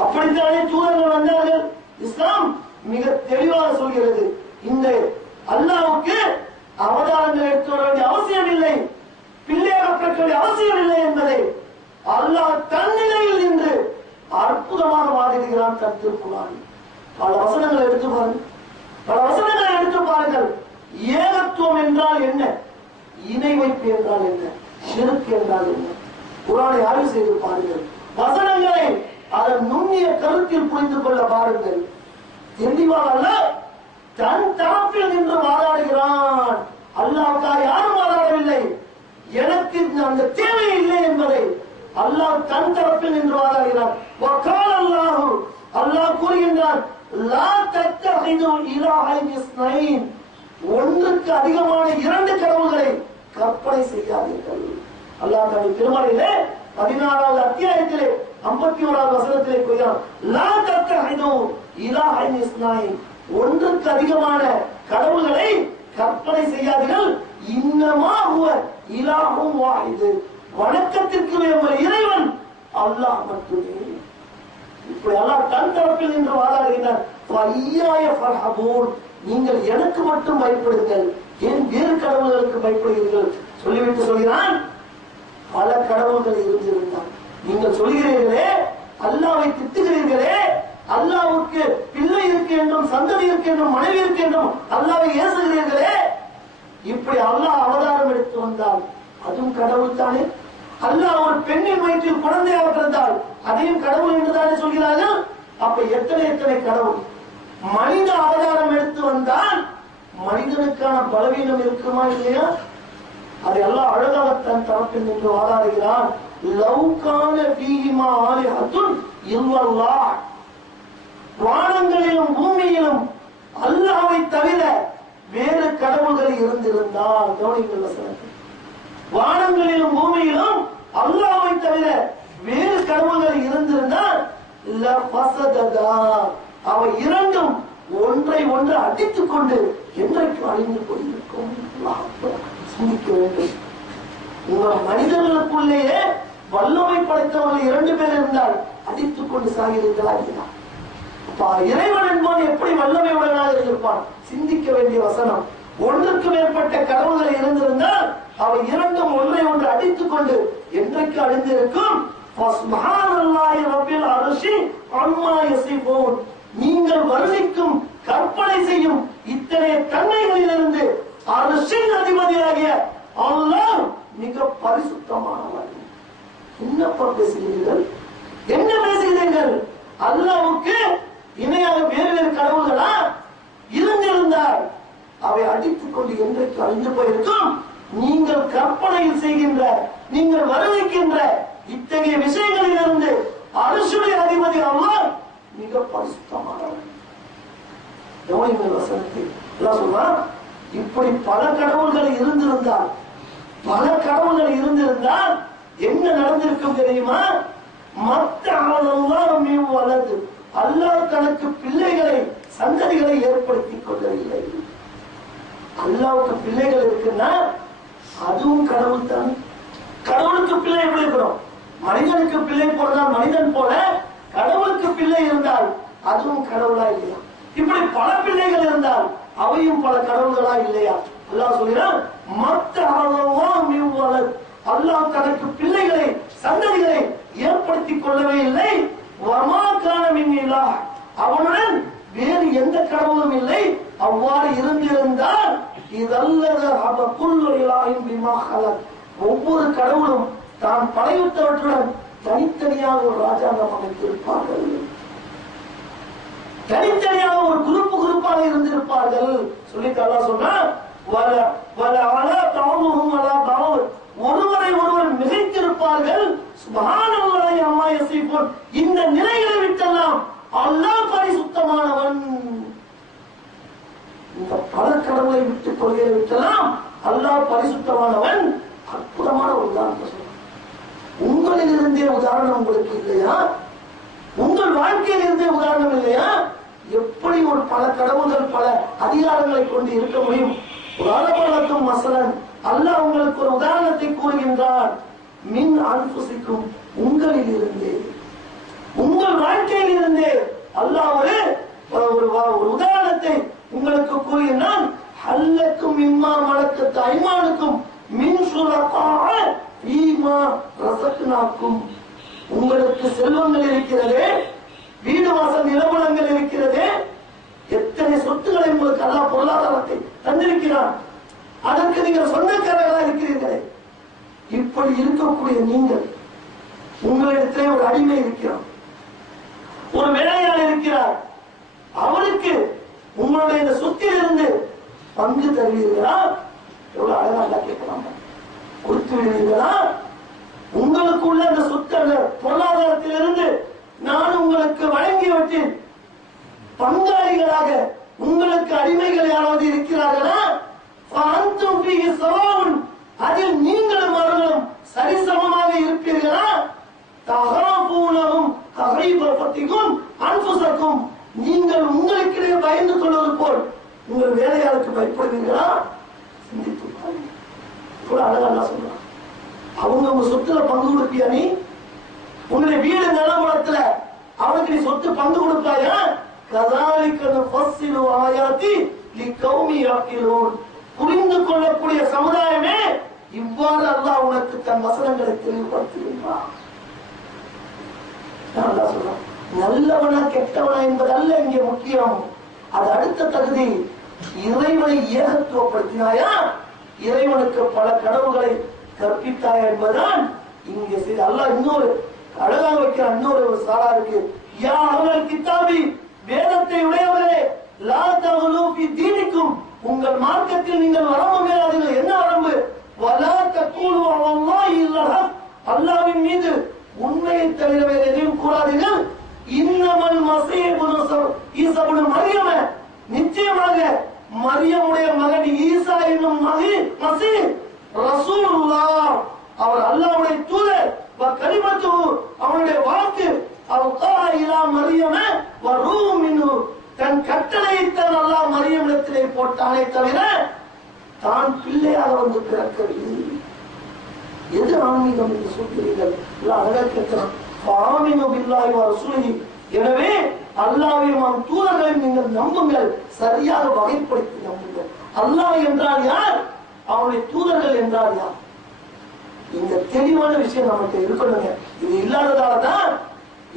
அப்படித்தானே தூதர்கள் வந்தார்கள். இஸ்லாம் மிக தெளிவாக சொல்கிறது, இந்த அல்லாஹ்வுக்கு அவதாரங்கள் எடுத்து வர வேண்டிய அவசியம் இல்லை, பிள்ளையாக பிறக்க வேண்டிய அவசியம் இல்லை என்பதை அல்லாஹ் தன்னிலையில் நின்று அற்புதமாக வாதிடுகிறான். தன் திருக்குர்ஆனில் பல வசனங்களை எடுத்து பாருங்கள், பல வசனங்களை எடுத்து பாருங்கள். ஏகத்துவம் என்றால் என்ன, இணை வைப்பு என்றால் என்ன, ஷிர்க் என்றால் என்ன, குர்ஆனை ஆய்வு செய்து பாருங்கள். வசனங்களை அதன் நுண்ணிய கருத்தில் புரிந்து கொள்ள பாருங்கள். தெளிவாக அல்லாஹ் தன் தரப்பில் நின்று வாதாடுகிறான். அல்லாஹ்வுக்காக யாரும் வாதாடவில்லை, எனக்கு அந்த தேவை இல்லை என்பதை அல்லாஹ் தன் தரப்பில் நின்று வாதாடுகிறான். வகால அல்லாஹ், அல்லாஹ் கூறுகின்றான், லா தத்தஹிது இலாஹைன் இஸ்னைன், ஒன்றுக்கு அதிகமான இரண்டு கடவுள்களை கற்பனை செய்யாதீர்கள். அல்லாஹ் தன் திருமறையிலே 16வது அத்தியாயத்திலே 51வது வசனத்திலே கூறுகிறான், லா தத்தஹிது இலாஹைன் இஸ்னைன், ஒன்றுக்கு அதிகமான கடவுள்களை கற்பனை செய்யாதீர்கள். இன்னமா ஹுவ இலாஹும் வாஹிது, வணக்கத்திற்கு உங்கள் இறைவன் அல்லாஹ் மட்டுமே. இப்படி அல்லாஹ் தன் தரப்பில் நின்று வாதாடுகிறார். நீங்கள் எனக்கு மட்டும் பயப்படுங்கள், ஏன் வேறு கடவுள்களுக்கு பயப்படுகிறீர்கள் சொல்லிவிட்டு சொல்கிறான், பல கடவுள்கள் இருந்திருந்தால் நீங்கள் சொல்கிறீர்களே, அல்லாஹ்வை திட்டுகிறீர்களே, அல்லாஹ்வுக்கு பிள்ளை இருக்கு என்றும் சந்ததி இருக்கு என்றும் மனைவி இருக்கு என்றும் அல்லாஹ்வை ஏசுகிறீர்களே, இப்படி அல்லாஹ் அவதாரம் எடுத்து வந்தால் அதுவும் கடவுள் தானே. அல்லாஹ் ஒரு பெண்ணின் வயிற்றில் குழந்தையாக பிறந்தால் அதையும் கடவுள் என்றுதானே சொல்கிறார்கள். அப்ப எத்தனை எத்தனை கடவுள். மனித அவதாரம் எடுத்து வந்தால் மனிதனுக்கான பலவீனம் இருக்குமா இல்லையா? அதை எல்லாம் அழகாக தன் தரப்பில் நின்று வாதாடுகிறான். லவ்கான ஃபீஹிமா ஆலிஹத்துன் இல்லல்லாஹ், வானங்களிலும் பூமியிலும் அல்லாஹ்வை தவிர வேறு கடவுள்கள் இருந்திருந்தால், கவனிங்கள் வசனத்தை, வானங்களிலும் பூமியிலும் அல்லாஹ்வை தவிர வேறு கடவுள்கள் இருந்திருந்தால் லஃபஸததா, அவை இரண்டும் ஒன்றை ஒன்று அடித்துக் கொண்டு என்றைக்கு அழிந்து கொண்டிருக்கும். சிந்திக்க வேண்டும். உங்கள் மனிதர்களுக்குள்ளேயே வல்லமை படைத்தவர்கள் 2 பேர் இருந்தால் அடித்துக் கொண்டு சாகிறீர்களா இல்லையா? இறைவன் என்பவன் எப்படி வல்லமை உடனாக இருப்பான்? சிந்திக்க வேண்டிய வசனம். ஒன்றுக்கு மேற்பட்ட கடவுள்கள் இருந்திருந்தால் அவை இரண்டும் ஒன்றை ஒன்று அடித்துக் கொண்டு என்றைக்கு அழிந்திருக்கும். நீங்கள் வர்ணிக்கும் கற்பனை செய்யும் இத்தனை தன்மைகளிலிருந்து அர்ஷின் அதிபதியாகிய அல்லாஹ் மிக பரிசுத்தமானவர். என்னப்பா பேசுகிறீர்கள், என்ன பேசுகிறீர்கள்? அல்லாஹ்வுக்கு இணையாக வேறு வேறு கடவுள்களா இருந்திருந்தால் அவை அடித்துக் கொண்டு என்றைக்கு அழிந்து போயிருக்கும். நீங்கள் கற்பனையில் செய்கின்ற, நீங்கள் வருவிக்கின்ற இத்தகைய விஷயங்களிலிருந்து அர்ஷுடைய அதிபதி அல்லாஹ் மிக பரிசுத்தமானவர். இப்படி பல கடவுள்கள் இருந்திருந்தால், பல கடவுள்கள் இருந்திருந்தால் என்ன நடந்திருக்கும் தெரியுமா? மத்த வலது, அல்லாஹ் தனக்கு பிள்ளைகளை சந்ததிகளை ஏற்படுத்திக் கொள்ளவில்லை. அல்லாஹ்வுக்கு பிள்ளைகள் இருக்குன்னா அதுவும் கடவுள் தான். கடவுளுக்கு பிள்ளை எப்படி இருக்கிறோம்? மனிதனுக்கு பிள்ளை போலதான் மனிதன் போல கடவுளுக்கு பிள்ளை இருந்தால் அதுவும் கடவுளா இல்லையா? இப்படி பல பிள்ளைகள் இருந்தால் அவையும் பல கடவுள்களா இல்லையா? அல்லாஹ் சொல்கிறான், மத்த அல்லாஹ் தனக்கு பிள்ளைகளை சந்ததிகளை ஏற்படுத்திக் கொள்ளவே இல்லை. அவனுடன் வேறு எந்த கடவுளும் இல்லை. அவ்வாறு இருந்திருந்தால் ஒவ்வொரு கடவுளும் தான் படைத்தவற்றுடன் தனித்தனியாக ஒரு ராஜாங்கம் அமைத்திருப்பார்கள், தனித்தனியாக ஒரு குரூப்பாக இருந்திருப்பார்கள். சொல்லிட்டு அல்லாஹ் சொன்னார், ஒருவரை ஒருவர் மிகைத்திருப்பார்கள். சுப்ஹானல்லாஹி அம்மா யஸிஃபூன். இந்த நிலைகளை விட்டெல்லாம் அல்லாஹ் பரிசுத்தமானவன். கடவுளை விட்டு கொள்கையை விட்டலாம். அல்லாஹ் பரிசுத்தமானவன். அற்புதமான ஒரு உதாரணத்தை சொல்றான். உங்களில் இருந்தே உதாரணம் உங்களுக்கு இல்லையா? உங்கள் வாழ்க்கையில் இருந்தே உதாரணம் இல்லையா? எப்படி ஒரு பல கடவுள்கள் பல அதிகாரங்களை கொண்டு இருக்க முடியும்? உதாரணத்தும் மசலன் அல்லாஹ் உங்களுக்கு ஒரு உதாரணத்தை கூறுகின்றான். மின் அன்புசிக்கும் உங்களில் இருந்தே, உங்கள் வாழ்க்கையில் இருந்தே அல்லாஹ் ஒரு உதாரணத்தை உங்களுக்கு கூறுகின்றான். ஹல்லக்கும் இம்மா மலக்கத்து ஐமானுக்கும் மின் சுரகாஅ ஈமா ரஸக்னாக்கும். உங்களுக்கு செல்வங்கள் இருக்கிறது, வீடு வாசல் நிலவளங்கள் இருக்கிறது, எத்தனை சொத்துக்களை உங்களுக்கு அல்லாஹ் பொருளாதாரத்தை தந்திருக்கிறான். அதற்கு நீங்கள் சொந்தக்காரர்களாக இருக்கிறீர்களே. இப்படி இருக்கக்கூடிய நீங்கள், உங்களிடத்திலே ஒரு அடிமை இருக்கிறார், ஒரு வேலையாளர் இருக்கிறார். அவருக்கு உங்களுடைய இந்த சொத்திலிருந்து பங்கு தருவீர்களா? எவ்வளவு அழகா கேட்கலாம். கொடுத்து விடுவீர்களா? உங்களுக்கு உள்ள அந்த சொத்து பொருளாதாரத்திலிருந்து நான் உங்களுக்கு வழங்கிவிட்டேன். பங்காளிகளாக உங்களுக்கு அடிமைகள் யாராவது இருக்கிறார்களா? அதில் நீங்களும் அவர்களும் சரிசமமாக இருப்பீர்களா? தகாபூனவும் ககைபத்திக்கும் அன்புசக்கும். நீங்கள் உங்களுக்கிடையே பயந்து கொள்வது போல் உங்கள் வேலையாளுக்கு பயப்படுவீர்களா? சிந்தித்து அழகா சொல்றான். அவங்க உங்க சொத்துல பங்கு கொடுப்பியா? நீ உங்களுடைய வீடு நிலவரத்துல அவனுக்கு நீ சொத்து பங்கு கொடுப்பாயா? புரிந்து கொள்ளக்கூடிய சமுதாயமே இவ்வாறு அல்லாஹ் உனக்கு தன் வசனங்களை தெளிவுபடுத்துகின்றான். நல்லவனா கெட்டவனா என்பது அல்ல இங்கே முக்கியம். அது அடுத்த தகுதி. இறைவனை ஏகத்துவப்படுத்தினாயா? இறைவனுக்கு பல கடவுள்களை கற்பித்தாயா என்பதுதான் இங்கே செய்தி. அல்லாஹ் இன்னொரு அழகாக வைக்கிற இன்னொரு சாரா இருக்கு. யா அஹ்லல் கிதாபி, வேதத்தை உடையவரே, லா தகுலு ஃபீ தீனிக்கும், உங்கள் மார்க்கத்தில் நீங்கள் வரம்பு மீறாதீர்கள். என்ன வரம்பு? வலா தகூலு அலல்லாஹி இல்லல் ஹக், அல்லாஹ்வின் மீது உண்மையை தவிர வேறு எதையும் கூறாதீர்கள். இன்னமல் மஸீஹ் ஈசா இப்னு மரியம், நிச்சயமாக மரியமுடைய மகன் ஈசா என்னும் மஸீஹ் ரசூலுல்லாஹ், அவர் அல்லாஹ்வுடைய தூதர். கலிமத்து, அவனுடைய வாக்கு. தன் கட்டளையைத்தான் அல்லாஹ் மரியமிடத்திலே போட்டானே தவிர தான் பிள்ளையாக வந்து பிறக்கவில்லை. எது ஆன்மீகம் என்று சொல்கிறீர்கள்? அழகா கேட்கிறான். எனவே அல்லாஹ்வையும் அவன் தூதர்களையும் நீங்கள் நம்புங்கள், சரியாக வகைப்படுத்தி நம்புங்கள். அல்லாஹ் என்றால் யார்? அவனுடைய தூதர்கள் என்றால் யார்? இந்த தெளிவான விஷயம் நமக்கு இருக்கணுங்க. இது இல்லாததால தான்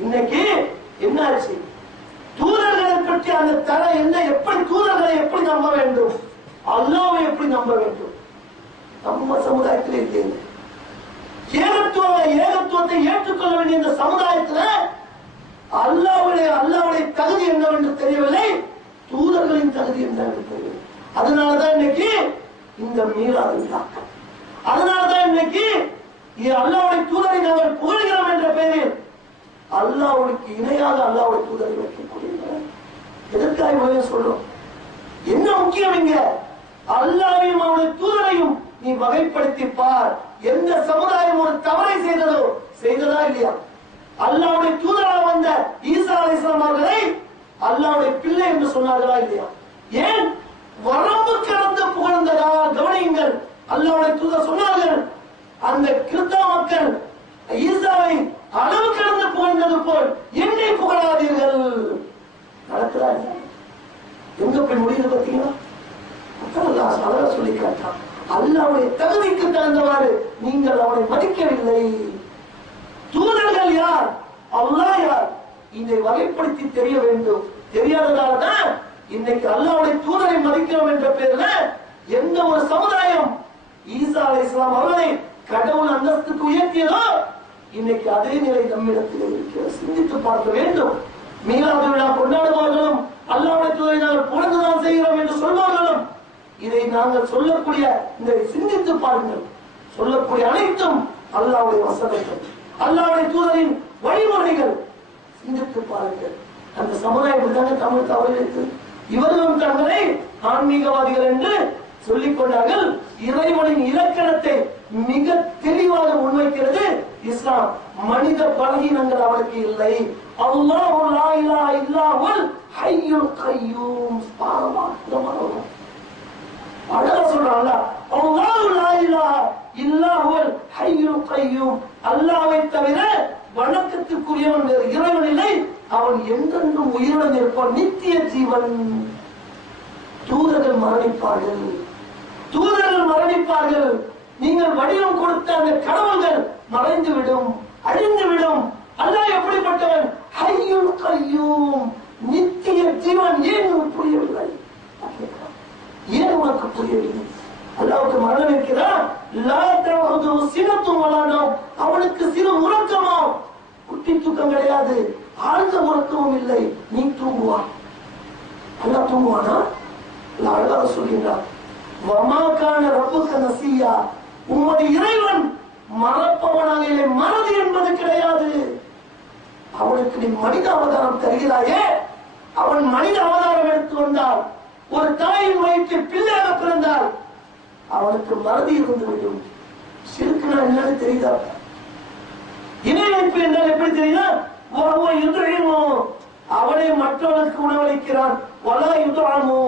இன்னைக்கு என்ன ஆச்சு? தூதர்களை பற்றி அந்த தர என்ன, எப்படி தூதர்களை எப்படி நம்ப வேண்டும், அல்லாஹ்வை எப்படி நம்ப வேண்டும்? நம்ம சமுதாயத்திலே இல்லை. ஏகத்துவத்தை ஏற்றுக்கொள்ள வேண்டிய இந்த சமுதாயத்துல அல்லாஹ்வுடைய தகுதி என்னவென்று தெரியவில்லை, தூதர்களின் தகுதி என்னவென்று தெரியவில்லை. அதனாலதான் இன்னைக்கு இந்த மீறாத விழாக்கள். அதனாலதான் இன்னைக்கு அல்லாஹ்வுடைய தூதரை நாங்கள் புகழ்கிறோம் என்ற பெயரில் அல்லாஹ்வுக்கு இணையாக அல்லாஹ்வுடைய தூதரை வைக்கக்கூடியவர். எதற்காக சொல்றோம்? என்ன முக்கியம் இங்க? அல்லாஹ்வையும் அவருடைய தூதரையும் நீ வகைப்படுத்தி பார். எந்த சமுதாயம் ஒரு தவறை செய்ததா இல்லையா? அல்லாஹ்வுடைய தூதராக வந்த ஈசா அலைஹிஸ்ஸலாம் அவர்களை அல்லாஹ்வுடைய பிள்ளை என்று சொன்னார்களா இல்லையா? ஏன் வரம்பு கடந்து புகழ்ந்ததா? கவனியுங்கள். அல்லாஹ்வுடைய தூதர் சொன்னார்கள், அந்த கிறிஸ்தவ மக்கள் ஈசாவை அளவு கடந்து புகழ்ந்தது போல் என்னை புகழாதீர்கள். நடக்கிறாங்க. எங்க போய் முடியுது பார்த்தீங்களா? அழகா சொல்லி காட்டான். அல்லாஹ்வுடைய தகுதிக்கு தகுந்தவாறு நீங்கள் அவனை மதிக்கவில்லை. தூதர்கள் யார், அல்லாஹ் யார், இதை வகைப்படுத்தி தெரிய வேண்டும். தெரியாததால தான் இன்னைக்கு அல்லாஹ்வுடைய தூதரை மதிக்கிறோம் என்ற பேர்ல எந்த ஒரு சமுதாயம் ஈசா அலைஹிஸ்ஸலாம் அவர்களை கடவுள் அந்தஸ்துக்கு உயர்த்தியதோ இன்னைக்கு அதே நிலை நம்மிடத்தில் இருக்கிறது. சிந்தித்து பார்க்க வேண்டும். மீலாது விழா கொண்டாடுபவர்களும் அல்லாஹ்வுடைய தூதரை நாங்கள் புகழ்ந்துதான் செய்கிறோம் என்று சொல்வார்களும் இதை நாங்கள் சொல்லக்கூடிய இந்த சிந்தித்து பாருங்கள். சொல்லக்கூடிய அனைத்தும் அல்லாஹ்வுடைய வசனங்கள், அல்லாஹ்வுடைய தூதரின் வழிமுறைகள். சிந்தித்து பாருங்கள். அந்த சமுதாயம் தாங்க தமிழ் தவறு இருக்கு. இவர்களும் தங்களை ஆன்மீகவாதிகள் என்று சொல்லிக் கொண்டார்கள். இறைவனின் இலக்கணத்தை மிக தெளிவாக முன்வைக்கிறது இஸ்லாம். மனித பலகீனங்கள் அவருக்கு இல்லை. அல்லாஹு லா இலாஹ இல்லாஹுல் ஹய்யுல் கய்யூம். அழகா சொல்றாங்க, அல்லாஹு லா இலாஹ இல்லாஹுல் ஹய்யுல் கய்யூம். அல்லாஹ்வை தவிர வணக்கத்துக்குரியவன் வேறு இறைவன் இல்லை. அவன் என்றென்றும் உயிருடன் இருப்பான், நித்திய ஜீவன். தூதர்கள் மரணிப்பார்கள், தூதர்கள் மரணிப்பார்கள். நீங்கள் வடிவம் கொடுத்த அந்த கடவுள்கள் மறைந்துவிடும், அழிந்துவிடும். அல்லாஹ் எப்படிப்பட்டவன்? ஹய்யுல் கய்யூம், நித்திய ஜீவன். ஏன் உனக்கு புரியவில்லை? ஏன் உனக்கு புரியவில்லை? அல்லாஹ்வுக்கு மரணம் இருக்கிறார். லா தஅஹுது சினத்தும் வலா நௌம். அவனுக்கு சிறு உறக்கமோ, குட்டி தூக்கம் கிடையாது, ஆழ்ந்த உறக்கமும் இல்லை. நீ தூங்குவான், அல்லாஹ் தூங்குவானா? அல்லாஹ் அழகாக சொல்கின்றார், வமா கான ரப்புக நசியா. உமது இறைவன் மறப்பவனாக இல்லை, மறதி என்பது கிடையாது. அவனுக்கு நீ மனித அவதாரம் தருகிறாயே, அவன் மனித அவதாரம் எடுத்து வந்தால், ஒரு தாயின் வயிற்றில் பிள்ளையாக பிறந்தால் அவனுக்கு மறதி இருந்துவிடும். சிறுக்குனா என்னன்னு தெரியுதா? இணை வைப்பு என்றால் எப்படி தெரியுதா? அவனை மற்றவனுக்கு உணவளிக்கிறான், வலா யுதஅமு,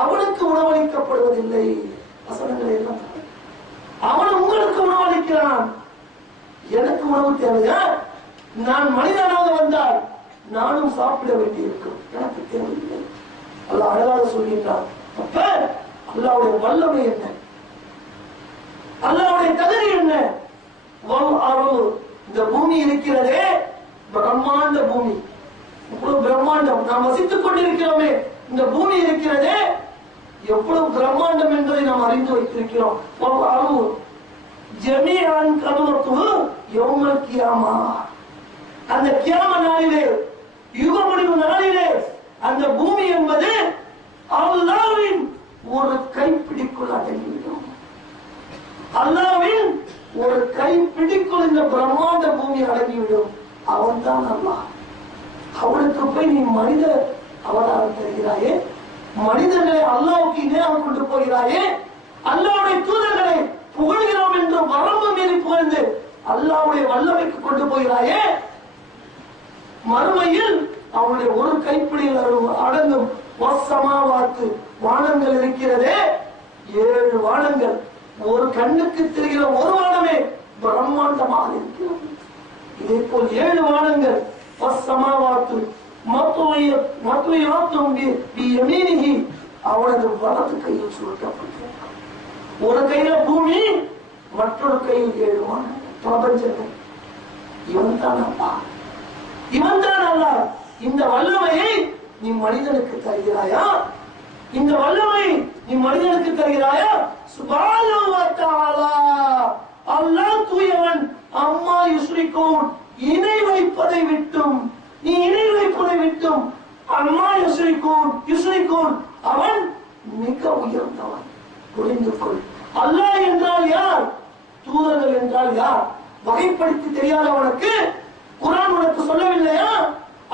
அவனுக்கு உணவளிக்கப்படுவதில்லை. வசனங்களை எல்லாம் அவன் உங்களுக்கு உணவளிக்கிறான். எனக்கு உணவு தேவையா? நான் மனிதனாக வந்தால் நானும் சாப்பிட வேண்டியிருக்கும், எனக்கு தேவையில்லை. அல்லாஹ் அழகாக சொல்கின்றான். அப்ப அல்லாஹ்வுடைய வல்லமை என்ன, அல்லாஹ்வுடைய தகுதி என்ன? இந்த பூமி இருக்கிறதே, பிரம்மாண்ட பூமி, இவ்வளவு பிரம்மாண்டம். நாம் வசித்துக் கொண்டிருக்கிறோமே, இந்த பூமி இருக்கிறதே எவ்வளவு பிரம்மாண்டம் என்பதை நாம் அறிந்து வைத்திருக்கிறோம். ஜமீஅன் கதுவத்துஹு யௌமல் கியாமா. அந்த கியாம நாளிலே, யுக முடிவு நாளிலே, அந்த பூமி என்பது அல்லாஹ்வின் ஒரு கைப்பிடிக்குள் அடங்கிவிடும். அல்லாஹ்வின் ஒரு கைப்பிடிக்குள் இந்த பிரம்மாண்ட பூமி அடங்கிவிடும். அவன் தான் அல்லாஹ். அவனுக்கு போய் நீ மனித அவதாரம் தருகிறாயே, மனிதர்களை அல்லாஹ்வுக்கு இணையாக கொண்டு போகிறாயே, அல்லாஹ்வுடைய தூதர்களை புகழ்கிறோம் என்று வரம்பு மீறி புகழ்ந்து அல்லாஹ்வுடைய வல்லமைக்கு கொண்டு போகிறாயே, மறுமையில் அவனுடைய ஒரு கைப்பிடியில் அடங்கும் வசமாவாத்து வானங்கள் இருக்கிறதே, 7 வானங்கள். ஒரு கண்ணுக்கு தெரிகிற ஒரு வானமே பிரம்மாண்டமாக இருக்கிறது. இதே போல் 7 வானங்கள் வசமாவாத்து அவனது வலது கையில் சுருட்டப்பட்டிருக்கிறான். ஒரு கையில பூமி, மற்றொரு கையில் 7 வானங்கள், பிரபஞ்சத்தை. இவன் தான் அல்லாஹ், இவன் தான் அல்லாஹ். இந்த வல்லமையை நீ மனிதனுக்கு தருகிறாயா? இந்த வல்லமை நீ மனிதனுக்கு தருகிறாயா? சுப்ஹானஹு வ தஆலா, அல்லாஹ் தூயவன். அம்மா யுஷ்ரிகூன், இணை வைப்பதை விட்டும், நீ இணை வைப்பதை விட்டும். அம்மா யுஷ்ரிகூன், அவன் மிக உயர்ந்தவன். புரிந்து கொள். அல்லாஹ் என்றால் யார், தூதர்கள் என்றால் யார் வகைப்படுத்தி தெரியாதவனுக்கு குர்ஆன் உனக்கு சொல்லவில்லையா?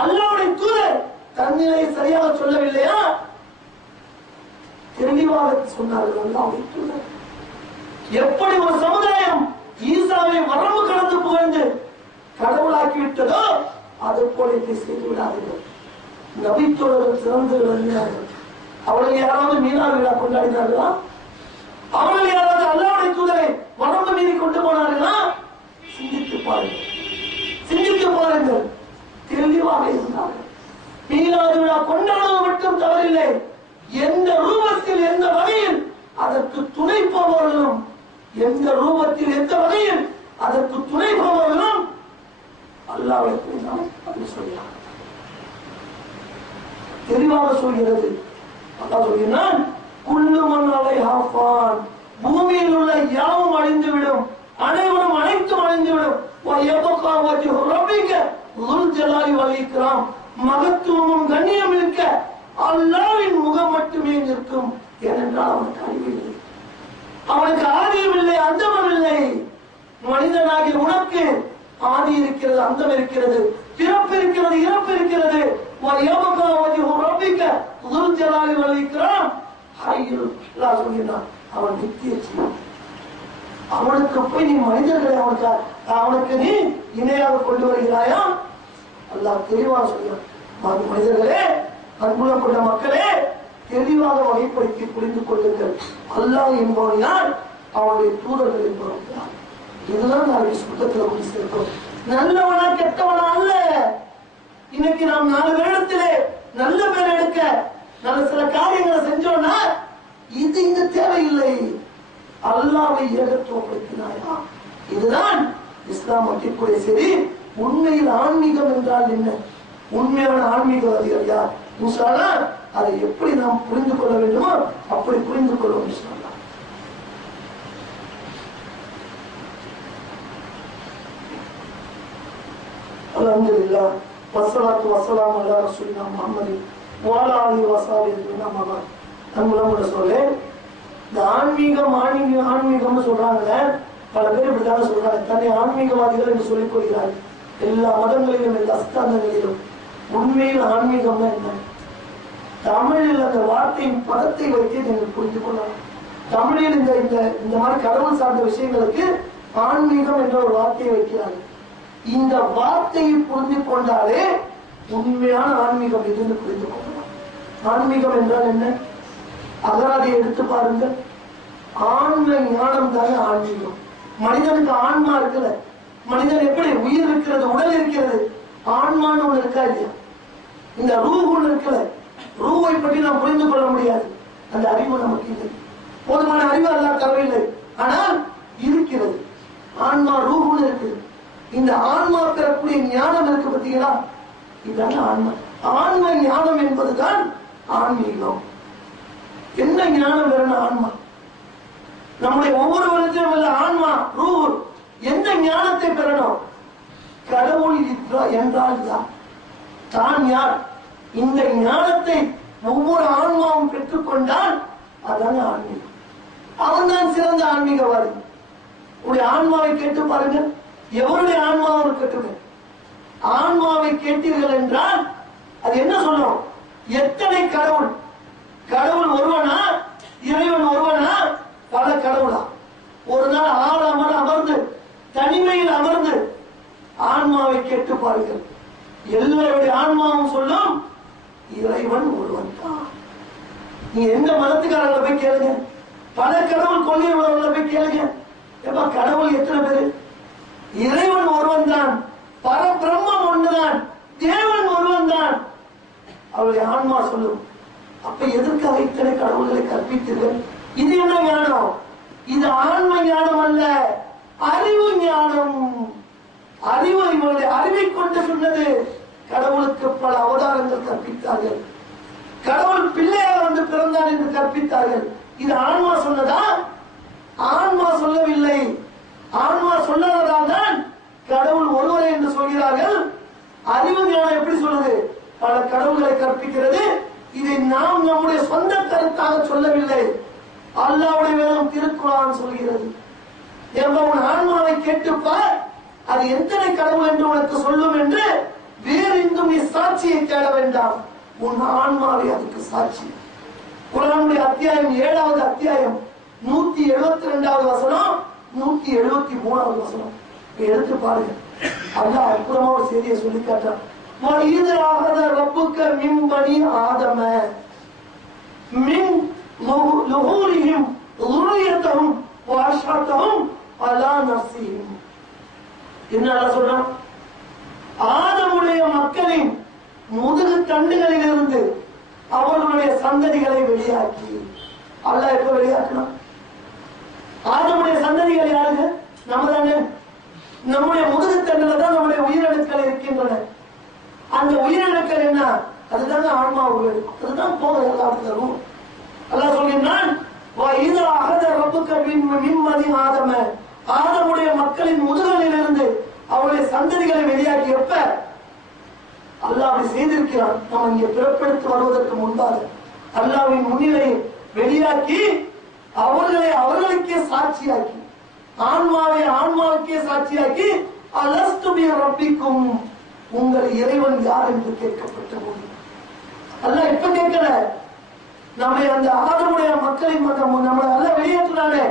அல்லாஹ்வுடைய தூதர் தன்னிலை சரியாக சொல்லவில்லையா? தெளிவாக சொன்னார்கள் அல்லாஹ்வுடைய தூதர். எப்படி ஒரு சமுதாயம் ஈசாவை வரம்பு கடந்து புகழ்ந்து கடவுளாக்கி விட்டதோ, அது போல இதை செய்து விடாதீர்கள். நபித்தோழர்கள் சிறந்து விளங்கினார்கள். அவர்கள் யாராவது மீனார் விழா கொண்டாடினார்களா? அவர்கள் யாராவது அல்லாஹ்வுடைய தூதரை வரம்பு மீறி கொண்டு போனார்களா? சிந்தித்து பாருங்கள், சிந்தித்து பாருங்கள். தெளிவாக இருந்தார்கள். மீனார் விழா கொண்டாடுவது மட்டும் தவறில்லை. எந்த ரூபத்தில், எந்த வகையில் அதற்கு துணை போபவர்களும், எந்த ரூபத்தில், எந்த வகையில் அதற்கு துணை போபவர்களும் அல்லாஹ்வை சொல்கிறார். தெளிவாக சொல்கிறது. அல்லாஹ் சொல்கிறான், குல்லு மன் அலைஹா ஃபான், பூமியில் உள்ள யாவும் அழிந்துவிடும், அனைவரும் அனைத்தும் அழிந்துவிடும். வயபகா வஜ்ஹு ரப்பிக ذுல் ஜலாலி வல் இக்ராம், மகத்துவமும் கண்ணியம் இருக்க அல்லாஹ்வின் முகம் மட்டுமே நிற்கும். ஏனென்றால் அவனுக்கு அறிவில்லை, அவனுக்கு ஆதியும் இல்லை, அந்தமும் இல்லை. மனிதனாகிய உனக்கு ஆதி இருக்கிறது, அந்தம் இருக்கிறது, பிறப்பு இருக்கிறது, இறப்பு இருக்கிறது. வயபகா வஜ்ஹு ரப்பிக ஜலாலி வலிக்கிறான் அவன் நித்திய ஜீவன். அவனுக்கு போய் நீ மனிதர்களை அவனுக்கு நீ இணையாக கொண்டு வருகிறாயா? அல்லாஹ் தெளிவாக சொல்கிறான், மனிதர்களே, அன்புள்ள கொண்ட மக்களே, தெளிவாக வகைப்படுத்தி புரிந்து கொள்ளுங்கள். அல்லாஹ் என்பவன் யார், அவனுடைய தூதர்கள் என்பவன் யார். இதுதான் நாளைக்கு சுத்தத்துல முடிச்சிருக்கோம். நல்லவனா கெட்டவனா அல்ல. இன்னைக்கு நாம் 4 பேரிடத்திலே நல்ல பேர் எடுக்க நல்ல சில காரியங்களை செஞ்சோம்னா இது இங்க தேவையில்லை. அல்லாஹ்வை ஏகத்துவப்படுத்தினாயா? இதுதான் இஸ்லாம் வட்டிக்கூடிய. சரி, உண்மையில் ஆன்மீகம் என்றால் என்ன? உண்மையான ஆன்மீகவாதிகள் யார்? இன்ஷா அல்லாஹ் அதை எப்படி நாம் புரிந்து கொள்ள வேண்டுமோ அப்படி புரிந்து கொள்வோம் இன்ஷா அல்லாஹ். அல்ஹம்துலில்லாஹ் வஸ்ஸலாத்து வஸ்ஸலாமு அலா ரசூலினா முஹம்மதின் வ அலா ஆலிஹி வ ஸஹ்பிஹி அஜ்மஈன். நம்மளோட சொல்லே இந்த ஆன்மீகம்னு சொல்றாங்க. பல பேர் இப்படித்தானே சொல்றாங்க, தன்னை ஆன்மீகவாதிகள் என்று சொல்லிக் கொள்கிறார்கள். எல்லா மதங்களிலும், எல்லா அஸ்தானங்களிலும். உண்மையில் ஆன்மீகம்னா என்ன? தமிழில் அந்த வார்த்தையின் பதத்தை வைத்து நீங்கள் புரிந்து கொள்ளலாம். தமிழில் இந்த மாதிரி கடவுள் சார்ந்த விஷயங்களுக்கு ஆன்மீகம் என்ற ஒரு வார்த்தையை வைக்கிறார்கள். இந்த வார்த்தையை புரிந்து கொண்டாலே உண்மையான ஆன்மீகம் இருந்து புரிந்து கொள்ளலாம். ஆன்மீகம் என்றால் என்ன? அகராதியை எடுத்து பாருங்கள். ஆன்ம ஞானம் தானே ஆன்மீகம். மனிதனுக்கு ஆன்மா இருக்குல்ல, மனிதன் எப்படி உயிர் இருக்கிறது, உடல் இருக்கிறது, ஆன்மான்னு ஒண்ணு இருக்கா இல்லையா? இந்த ரூஹ் ஒண்ணு இருக்குல்ல, ரூவை பற்றி நாம் புரிந்து கொள்ள முடியாது. அந்த அறிவு நமக்கு இல்லை, போதுமான அறிவு அல்லாஹ் தரவில்லை. ஆனால் இருக்கிறது, ஆன்மா ரூஹ்னு இருக்குது. இந்த ஆன்மா பெறக்கூடிய ஞானம் இருக்கு பார்த்தீங்களா, இதுதான் ஆன்மா. ஆன்ம ஞானம் என்பதுதான் ஆன்மீகம். என்ன ஞானம் வேணும்? ஆன்மா. நம்முடைய ஒவ்வொருவருக்கும் உள்ள ஆன்மா ரூஹ் எந்த ஞானத்தை பெறணும்? கடவுள் என்றால் யார், தான் யார், இந்த ஞானத்தை ஒவ்வொரு ஆன்மாவும் பெற்றுக்கொண்டால் அதான ஆன்மீகம். அவன் தான் சிறந்த ஆன்மீகவாதி. உடைய ஆன்மாவை கேட்டு பாருங்க, எவருடைய ஆன்மாவை கேட்டுங்க. ஆன்மாவை கேட்டீர்கள் என்றால் அது என்ன சொல்லும்? எத்தனை கடவுள்? கடவுள் ஒருவனா, இறைவன் ஒருவனா, பல கடவுளா? ஒரு நாள் அமர்ந்து தனிமையில் அமர்ந்து ஆன்மாவை கேட்டு பாருங்கள். எல்லாருடைய ஆன்மாவும் சொல்லும் இறைவன் ஒருவன் தான். நீங்க எந்த மதத்துக்காரங்களை போய் கேளுங்க, பல கடவுள் கொள்கை உள்ளவர்களை போய் கேளுங்க, எப்ப கடவுள் எத்தனை பேரு? இறைவன் ஒருவன் தான், பரபிரம்மம் ஒன்றுதான், தேவன் ஒருவன் தான். அவருடைய ஆன்மா சொல்லும். அப்ப எதற்காக இத்தனை கடவுள்களை கற்பித்தீர்கள்? இது என்ன ஞானம்? இது ஆன்ம ஞானம் அல்ல, அறிவு ஞானம். அறிவு இவருடைய அறிவை கொண்டு சொன்னது. கடவுளுக்கு பல அவதாரங்கள் கற்பித்தார்கள். கடவுள் பிள்ளையாக வந்து பிறந்தார் என்று கற்பித்தார்கள். இது ஆன்மா சொன்னதா? ஆன்மா சொல்லவில்லை. ஆன்மா சொன்னதால் தான் கடவுள் ஒருவரே என்று சொல்கிறார்கள். அறிவு ஞானம் எப்படி சொல்லுது? பல கடவுள்களை கற்பிக்கிறது. இதை நாம் நம்முடைய சொந்த கருத்தாக சொல்லவில்லை. அல்லாஹ்வுடைய வேதம் திருக்குர்ஆன் சொல்கிறது. உன் ஆன்மாவை கேட்டுப்பார், அது எத்தனை கடவுள் என்று உனக்கு சொல்லும் என்று வேறு எங்கும் நீ சாட்சியை தேட வேண்டாம். உன் ஆன்மாவை அதுக்கு சாட்சி. குர்ஆனுடைய அத்தியாயம் 7வது அத்தியாயம் 172வது வசனம், 173வது வசனம் எடுத்து பாருங்க. அல்லாஹ் அற்புதமா ஒரு செய்தியை சொல்லி காட்டான். وَإِذْ أَخَذَ رَبُّكَ مِنْ بَنِي آدَمَ مِنْ ظُهُورِهِمْ ذُرِّيَّتَهُمْ وَأَشْهَدَهُمْ عَلَى نَفْسِهِمْ. என்ன சொல்றான்? ஆதமுடைய மக்களின் முதுகு தண்டுகளிலிருந்து அவர்களுடைய சந்ததிகளை வெளியாக்கி. அல்லாஹ் எப்ப வெளியாக்கணும்? ஆதமுடைய சந்ததிகள் யாருங்க? நம்ம தானே. நம்முடைய முதுகு தண்டுல தான் நம்முடைய உயிரணுக்கள் இருக்கின்றன. அந்த உயிரணுக்கள் என்ன? அதுதான் ஆன்மா உயிர். அதுதான் போக எல்லாத்துக்கும். அல்லாஹ் சொல்கிறான், وَإِذَا أَخَذَ رَبُّكَ مِنْ بَنِي آدَمَ, ஆதமுடைய மக்களின் முதுகலிலிருந்து அவருடைய சந்ததிகளை வெளியாக்கியப்ப அல்லாஹ் அப்படி செய்திருக்கிறான். நம்ம இங்கே பிறப்பெடுத்து வருவதற்கு முன்பாக அல்லாஹ்வின் முன்னிலையை வெளியாக்கி அவர்களை அவர்களுக்கே சாட்சியாக்கி, ஆன்மாவை ஆன்மாவுக்கே சாட்சியாக்கி, அலஸ்து பி ரப்பிக்கும், உங்கள் இறைவன் யார் என்று கேட்கப்பட்ட போது அல்லாஹ் இப்ப கேட்கல. நம்முடைய அந்த ஆதமுடைய மக்களின் நம்மளை அல்ல வெளியேற்றினாலே,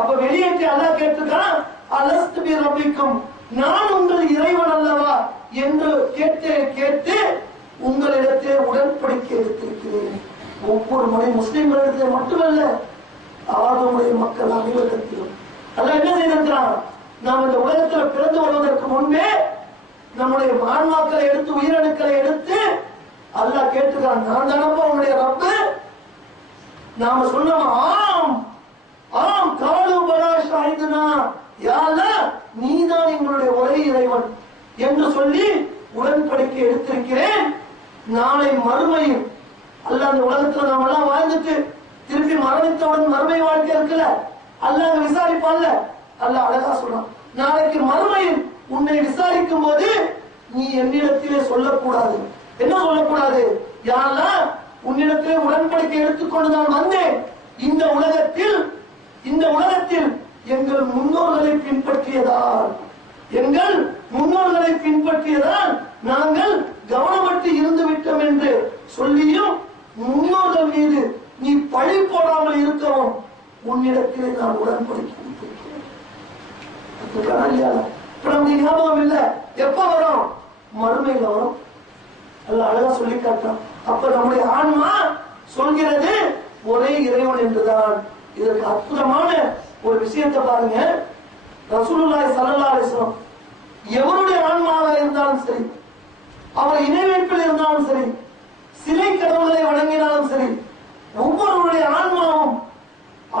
அப்ப வெளியேற்றி அல்லாஹ் கேட்டிருக்கான், அலஸ்து பி ரப்பிக்கும், நான் உங்கள் இறைவன் அல்லவா என்று கேட்டு உங்களிடத்தே உடன்படிக்கை எடுத்திருக்கிறேன். ஒவ்வொரு மனை முஸ்லிம்களிடத்திலே மட்டுமல்ல, ஆதமுடைய மக்கள் அனைவரிடத்திலும் அல்லாஹ் என்ன செய்திருக்கிறான்? நாம் இந்த உலகத்தில் பிறந்து வருவதற்கு முன்பே நம்முடைய ஆன்மாக்களை எடுத்து உயிரணுக்களை எடுத்து அல்லாஹ் கேட்டுக்கிறான், நான் தானப்பா உன்னுடைய ரப்பு. நாம சொன்னோம் ஆம் ஆம் காலு பலா ஷாஹிதுனா, யா அல்லாஹ் நீதான் எங்களுடைய ஒரே இறைவன் என்று சொல்லி உடன்படிக்கை எடுத்திருக்கிறேன். நாளை மறுமையில் அல்லாஹ் அந்த உலகத்துல நாம எல்லாம் வாழ்ந்துட்டு திருப்பி மரணித்தவுடன் மறுமை வாழ்க்கை இருக்குல்ல, அல்லாஹ் விசாரிப்பான்ல. அல்லாஹ் அழகா சொல்றான், நாளைக்கு மறுமையில் உன்னை விசாரிக்கும் போது நீ என்னிடத்திலே சொல்லக்கூடாது. என்ன சொல்லக்கூடாது? யா அல்லாஹ் உன்னிடத்திலே உடன்படிக்கை எடுத்துக்கொண்டு நான் வந்தேன். இந்த உலகத்தில் எங்கள் முன்னோர்களை பின்பற்றியதால் நாங்கள் கவனமற்று இருந்து விட்டோம் என்று சொல்லியும் முன்னோர்கள் மீது நீ பழி போடாமல் இருக்கவும் உன்னிடத்திலே நான் உடன்படிக்கை ஞாபகம் இல்ல. எப்ப வரும்? மறுமையில வரும். அல்ல அழகா சொல்லி காட்டான். அப்ப நம்முடைய ஆன்மா சொல்கிறது ஒரே இறைவன் என்றுதான். இதற்கு அற்புதமான ஒரு விஷயத்தை பாருங்க. ரசூலுல்லாஹி ஸல்லல்லாஹு அலைஹி வஸல்லம் எவருடைய ஆன்மாவாக இருந்தாலும் சரி, அவர் இணை வைப்பில் இருந்தாலும் சரி, சிலை கடவுளை வணங்கினாலும் சரி, ஒவ்வொருவருடைய ஆன்மாவும்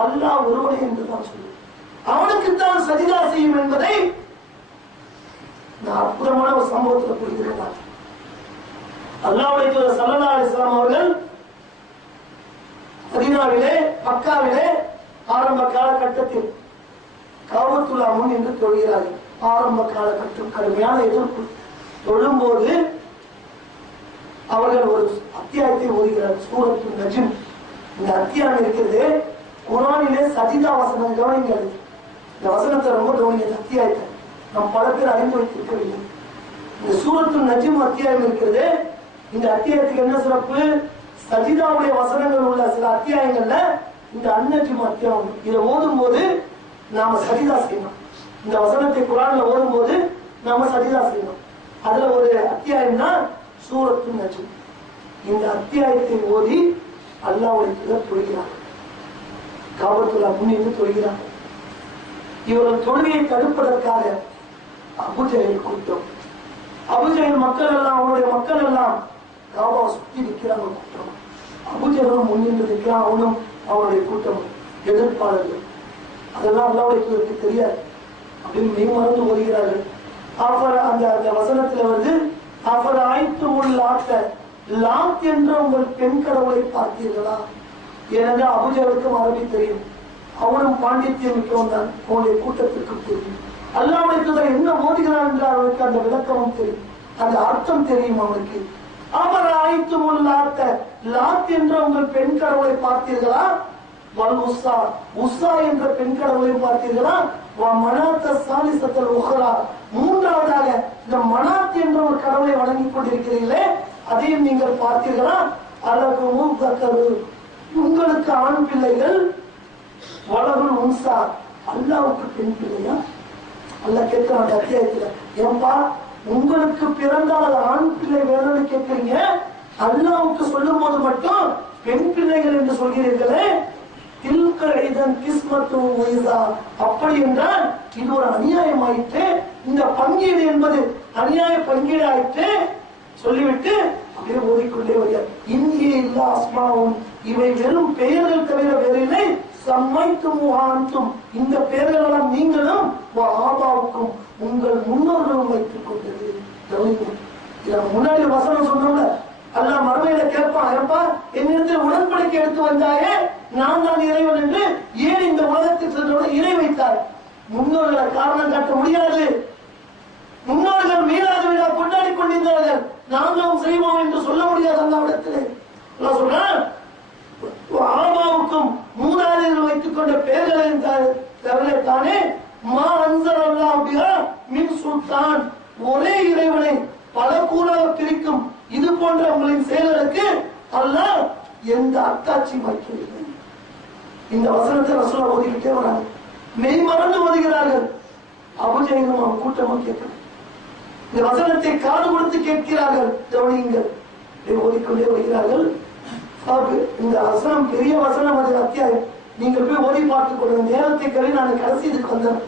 அல்லாஹ் ஒருவனே என்றுதான் சொல்லு, அவனுக்குத்தான் சஜிதா செய்யும் என்பதை அற்புதமான ஒரு சம்பவத்தில் புரிந்திருக்கிறார். அல்லாஹ்வுடைய தூதர் ஸல்லல்லாஹு அலைஹி வஸல்லம் அவர்கள் மதீனாவிலே மக்காவிலே ஆரம்ப காலகட்டத்தில் காபத்துல்லா முன் என்று தொழுகிறார்கள். ஆரம்ப காலகட்டம் கடுமையான எதிர்ப்பு. தொழும்போது அவர்கள் ஒரு அத்தியாயத்தை ஓதுகிறார், சூரத்துன் நஜ்ம். இந்த அத்தியாயம் இருக்கிறது குர்ஆனிலே சஜிதா வசனம். கவனிங்கள், இந்த வசனத்தை ரொம்ப கவனிங்க. அத்தியாயத்தை நாம் பல பேர் அறிந்து வைத்திருக்கவில்லை. இந்த சூரத்துன் நஜ்ம் அத்தியாயம் இருக்கிறது. இந்த அத்தியாயத்துக்கு என்ன சிறப்பு? சஜிதாவுடைய வசனங்கள் உள்ள சில அத்தியாயங்கள்ல இந்த அந்நஜ்ம் அத்தியாயம். இதை ஓதும் போது நாம சஜிதா செய்யணும். இந்த வசனத்தை குர்ஆன்ல ஓதும் போது நாம சஜிதா செய்யணும். அதுல ஒரு அத்தியாயம் தான் சூரத்துன் நஜ்ம். இந்த அத்தியாயத்தை ஓதி அல்லாஹ்வுடைய தொழுகிறார். காபத்துல்லா முன்னின்று தொழுகிறார். இவர்கள் தொழுகையை தடுப்பதற்காக அபூஜஹல் கூட்டம், அபூஜஹல் மக்கள் எல்லாம், அவனுடைய மக்கள் எல்லாம் காபாவை சுற்றி நிற்கிறாங்க கூட்டம். அபூஜஹலும் முன்னின்று நிற்கிறான், அவனும் அவனுடைய கூட்டம் எதிர்ப்பாளர்கள். அதெல்லாம் அல்லாஹ்வுடைய தெரியாது. அப்படின்னு மெய் மறந்து ஓதுகிறார்கள். அந்த வசனத்துல வந்து அவர் ஆய்த்து உள்ளாட்ட லாத் என்ற உங்கள் பெண் கடவுளை பார்த்தீர்களா? ஏனென்றால் அபூஜஹலுக்கும் அரபி தெரியும், அவனும் பாண்டித்யம் மிக்கவன் தான், அவனுடைய கூட்டத்திற்கும் தெரியும். அல்லாஹ்வுடைய தூதர் என்ன ஓதுகிறான் என்று அவனுக்கு அந்த விளக்கமும் தெரியும், அந்த அர்த்தம் தெரியும் அவனுக்கு. அவர் ஆய்த்து உள்ளாட்ட லாத் என்ற உங்கள் பெண் கடவுளை பார்த்தீர்களா? வல் உஸ்ஸா, உஸ்ஸா என்ற பெண் கடவுளையும் பார்த்தீர்களா? மனாத்த சாலிசத்தல் உஹ்ரா, மூன்றாவதாக இந்த மனாத் என்ற ஒரு கடவுளை வணங்கிக் கொண்டிருக்கிறீர்களே, அதையும் நீங்கள் பார்த்தீர்களா? அலகுமும் தக்கரு, உங்களுக்கு ஆண் பிள்ளைகள், வலகுல் உன்சா, அல்லாஹ்வுக்கு பெண் பிள்ளையா? அல்லாஹ் கேட்கிறான் அத்தியாயத்துல, ஏன்பா உங்களுக்கு பிறந்தால் அது ஆண் பிள்ளை வேணும்னு கேட்கிறீங்க, அல்லாஹ்வுக்கு சொல்லும் போது மட்டும் பெண் பிள்ளைகள் என்று சொல்கிறீர்களே, அப்படி என்றால் இது ஒரு அநியாயம் ஆயிற்று, இந்த பங்கீடு என்பது அநியாய பங்கீடு ஆயிற்று சொல்லிவிட்டு அப்படியே ஓதிக்கொண்டே வருகிறார். இந்திய இல்லா அஸ்மாவும், இவை வெறும் பெயர்கள் தவிர வேறில்லை. சம்மைத்தும் இந்த பெயர்கள் எல்லாம் நீங்களும் ஆபாவுக்கும் உங்கள் முன்னோர்களும் வைத்துக் கொண்டது. முன்னாடி வசனம் சொன்னோம்ல, அல்லாஹ் மறுமையில கேட்பான், ஏப்பா என்னிடத்தில் உடன்படிக்கை எடுத்து வந்தாயே, நான் தான் இறைவன் என்று ஏன் இந்த உலகத்தில் சென்றோட இணை வைத்தார்? முன்னோர்களை காரணம் காட்ட முடியாது. முன்னோர்கள் மீளாத விழா கொண்டாடி கொண்டிருந்தார்கள், நாங்களும் செய்வோம் என்று சொல்ல முடியாது. அந்த இடத்திலே சொல்றேன், ஆபாவுக்கும் மூதாதையர்கள் வைத்துக் கொண்ட பெயர்களை தவிர தானே மா அன்சல் அல்லாஹ் மின் சுல்தான், ஒரே இறைவனை பல கூறாக பிரிக்கும் இது போன்ற உங்களின் செயல்களுக்கு அல்லாஹ் எந்த அத்தாட்சியும் வைக்கவில்லை. இந்த வசனத்தை ரசூலுல்லாஹ் ஓதிக்கிட்டே வராங்க, மெய் மறந்து ஓதுகிறார்கள். அபூஜஹலும் அவன் கூட்டமும் கேட்கிறார். இந்த வசனத்தை காது கொடுத்து கேட்கிறார்கள். கவனியுங்கள், ஓதிக்கொண்டே வருகிறார்கள். இந்த வசனம் பெரிய வசனம், அது அத்தியாயம். நீங்கள் போய் ஓதி பார்த்துக் கொள்ளுங்க. நேரத்தை கருதி நான் கடைசி இதுக்கு வந்தேன்.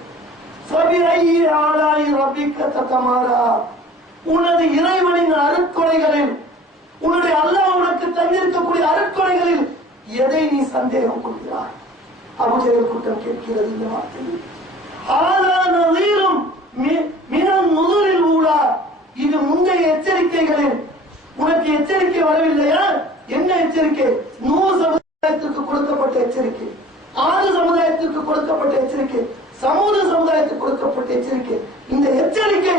உனது இறைவனின் அருட்கொடைகளில், உன்னுடைய அல்லாஹ் உனக்கு தந்திருக்கக்கூடிய அருட்கொடைகளில் எதை நீ சந்தேகம் கொள்கிறாய்? அபூஜஹல் கூட்டம் கேட்கிறது இந்த வார்த்தையில். இது முந்தைய எச்சரிக்கைகளில் உனக்கு எச்சரிக்கை வரவில்லையா? என்ன எச்சரிக்கை? நூறு சமுதாயத்திற்கு கொடுக்கப்பட்ட எச்சரிக்கை, ஆறு சமுதாயத்திற்கு கொடுக்கப்பட்ட எச்சரிக்கை, சமூக சமுதாயத்துக்கு கொடுக்கப்பட்ட எச்சரிக்கை. இந்த எச்சரிக்கை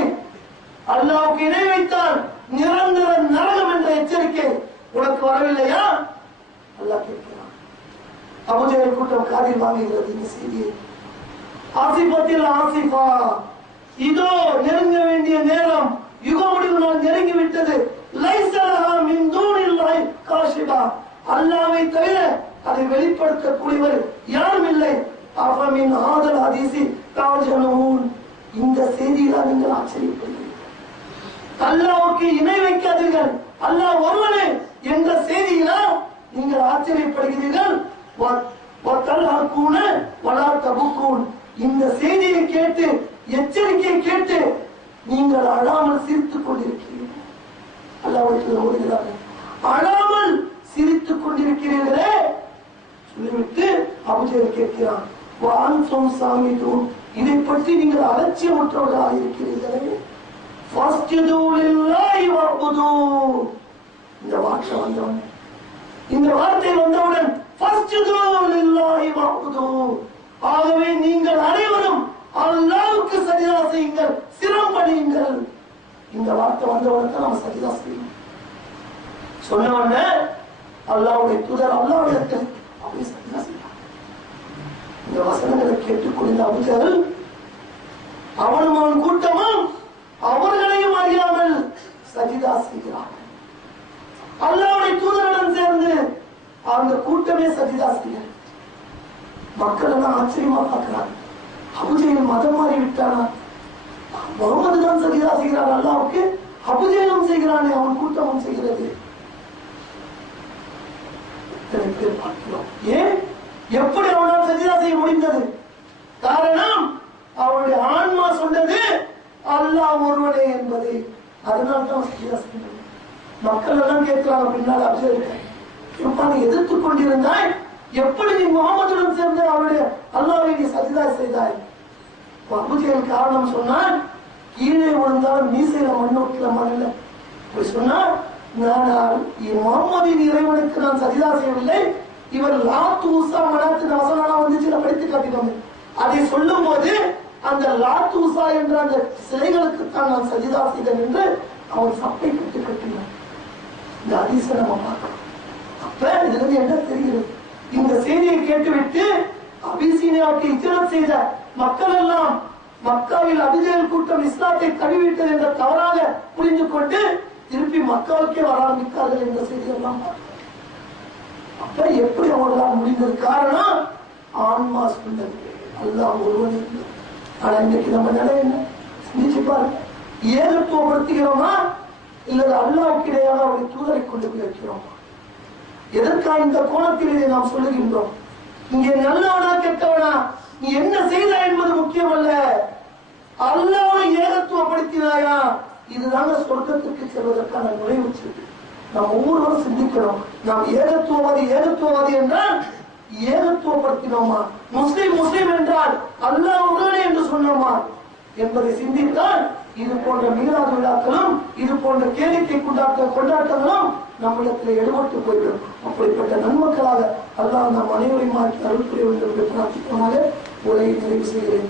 அல்லாஹ்வுக்கு இணை வைத்தால் நிரந்தர நரகம் என்ற எச்சரிக்கை உனக்கு வரவில்லையா? அல்லாஹ் கேட்கிறான். அபூஜஹல் கூட்டம் காதில் வாங்குகிறது இந்த செய்தியை. ஆசிபத்தில் ஆசிபா, இதோ நெருங்க வேண்டிய நேரம், யுக முடிவு நாள் நெருங்கி விட்டது. லைஸலஹா மின் தூனில்லாஹி காஷிபா, அல்லாஹ்வை தவிர அதை வெளிப்படுத்தக்கூடியவர் யாரும் இல்லை. அஃபமின் ஹாதல் ஹதீஸி தஅஜலூன், இந்த செய்தியில நீங்கள் ஆச்சரியப்படுகிறீர்கள். அல்லாஹ்வுக்கு இணை வைக்காதீர்கள், அல்லாஹ் ஒருவனே என்ற செய்தியில நீங்கள் ஆச்சரியப்படுகிறீர்கள். வதல்ஹகுன வலா தபுகுன், இந்த செய்தியை கேட்டு, எச்சரிக்கையை கேட்டு நீங்கள் அழாமல் சிரித்துக் கொண்டிருக்கிறீர்கள். அல்லாஹ்வுக்கு ஓதுகிறார்கள், அழாமல் சிரித்துக் கொண்டிருக்கிறீர்களே. சொல்லிவிட்டு அபூஜஹல் கேட்கிறான், வான்சும் சாமிதுன், இதை பற்றி நீங்கள் அலட்சியமற்றவர்களாக இருக்கிறீர்களே. ஃபஸ்ஜுது லில்லாஹி வஅபுது, இந்த வார்த்தை வந்தவன், இந்த வார்த்தை வந்தவுடன் ஃபஸ்ஜுது லில்லாஹி வஅபுது, ஆகவே நீங்கள் அனைவரும் அல்லாஹ்வுக்கு சஜதா செய்யுங்கள், சிரம்பணியுங்கள். இந்த வார்த்தை வந்தவுடன் தான் நம்ம சஜதா செய்யணும். சொன்ன உடனே அல்லாஹ்வுடைய தூதர் அல்லாஹ்விடத்தில் அப்படியே சஜதா செய்யலாம். இந்த வசனங்களை கேட்டுக்கொண்ட அபூஜஹல் அவனும் அவன் கூட்டமும் அவர்களையும் அறியாமல் சஜதா செய்கிறார்கள். அல்லாஹ்வுடைய தூதருடன் சேர்ந்து அந்த கூட்டமே சஜதா செய்கிறார். மக்கள் எல்லாம் ஆச்சரியமா பார்க்கிறாங்க. அபூஜஹல் மதம் மாறி விட்டானா? முகமது தான் சஜதா செய்கிறார் அல்லாஹ்வுக்கு, அபூஜஹலும் செய்கிறானே, அவன் கூட்டமும் செய்கிறது. ஏன், எப்படி அவனால் சஜதா செய்ய முடிந்தது? காரணம், அவனுடைய ஆன்மா சொன்னது அல்லாஹ் ஒருவனே என்பதை. அதனால்தான் சஜதா செய்ய. மக்கள் எல்லாம் கேட்கிறாங்க பின்னால், அபூஜஹல் எதிர்த்து கொண்டிருந்தாய், எப்படி நீ முகமதுடன் சேர்ந்து அவருடைய அல்லாஹ்வை நீ சஜதா செய்தாய்? அபூஜஹல் காரணம் சொன்னால், கீழே விழுந்தாலும் மீசையில மண்ணோட்டில மண்ணல சொன்னா, நான் முகமதின் இறைவனுக்கு நான் சஜதா செய்யவில்லை, இவர் லாத்து உசா மனாத்து வசனம் வந்துச்சு, படித்து காட்டினோம். அதை சொல்லும் போது அந்த லாத்து உசா என்ற அந்த சிலைகளுக்கு தான் நான் சஜதா செய்தேன் என்று அவர் சப்பை கட்டு கட்டினார். இந்த ஹதீஸை நம்ம பார்க்கிறோம். அப்ப இதுல இருந்து என்ன தெரிகிறது? இந்த செய்தியை கேட்டுவிட்டு அபிசீனியாவுக்கு ஹிஜ்ரத் செய்த மக்கள் எல்லாம் மக்காவில் அபூஜஹல் கூட்டம் இஸ்லாத்தை தழுவிவிட்டது என்ற தவறாக புரிந்து கொண்டு திருப்பி மக்காவுக்கே வர ஆரம்பித்தார்கள் என்ற செய்தியெல்லாம். அப்ப எப்படி அவர்களால் முடிந்தது? காரணம், ஆன்மா சொன்னது அல்லாஹ் ஒருவன். ஆனா இன்னைக்கு நம்ம நிலை என்ன சிந்திச்சு பாருங்க. ஏகத்துவப்படுத்துகிறோமா இல்லது அல்லாஹ்வுக்கு இடையான அவருடைய தூதரை கொண்டு போய் வைக்கிறோமா? எதற்காக இந்த கோணத்தில் இதை நாம் சொல்லுகின்றோம்? இங்கே நல்லவனா கெட்டவனா, நீ என்ன செய்தாய் என்பது முக்கியம் அல்ல, அல்லாஹ்வை ஏகத்துவப்படுத்தினாயா, இதுதாங்க சொர்க்கத்திற்கு செல்வதற்கான நுழைவு. நாம் ஒவ்வொருவரும் சிந்திக்கிறோம். நாம் ஏகத்துவவாதி என்றால் ஏகத்துவப்படுத்தினோமா? முஸ்லிம் என்றால் அல்லாஹ் ஒருவனே என்று சொன்னோமா என்பதை சிந்தித்தால் இது போன்ற மீலாது விழாக்களும் இது போன்ற கேளிக்கை கொண்டாட்டங்களும் நம்மிடத்தில் எடுபட்டு போய்விடும். அப்படிப்பட்ட நன்மக்களாக அல்லாஹ் நாம் அனைவரையும் மாற்றி அருள் புரிய வேண்டும் என்று பிரார்த்திப்பதாக உரையை நிறைவு செய்கிறேன்.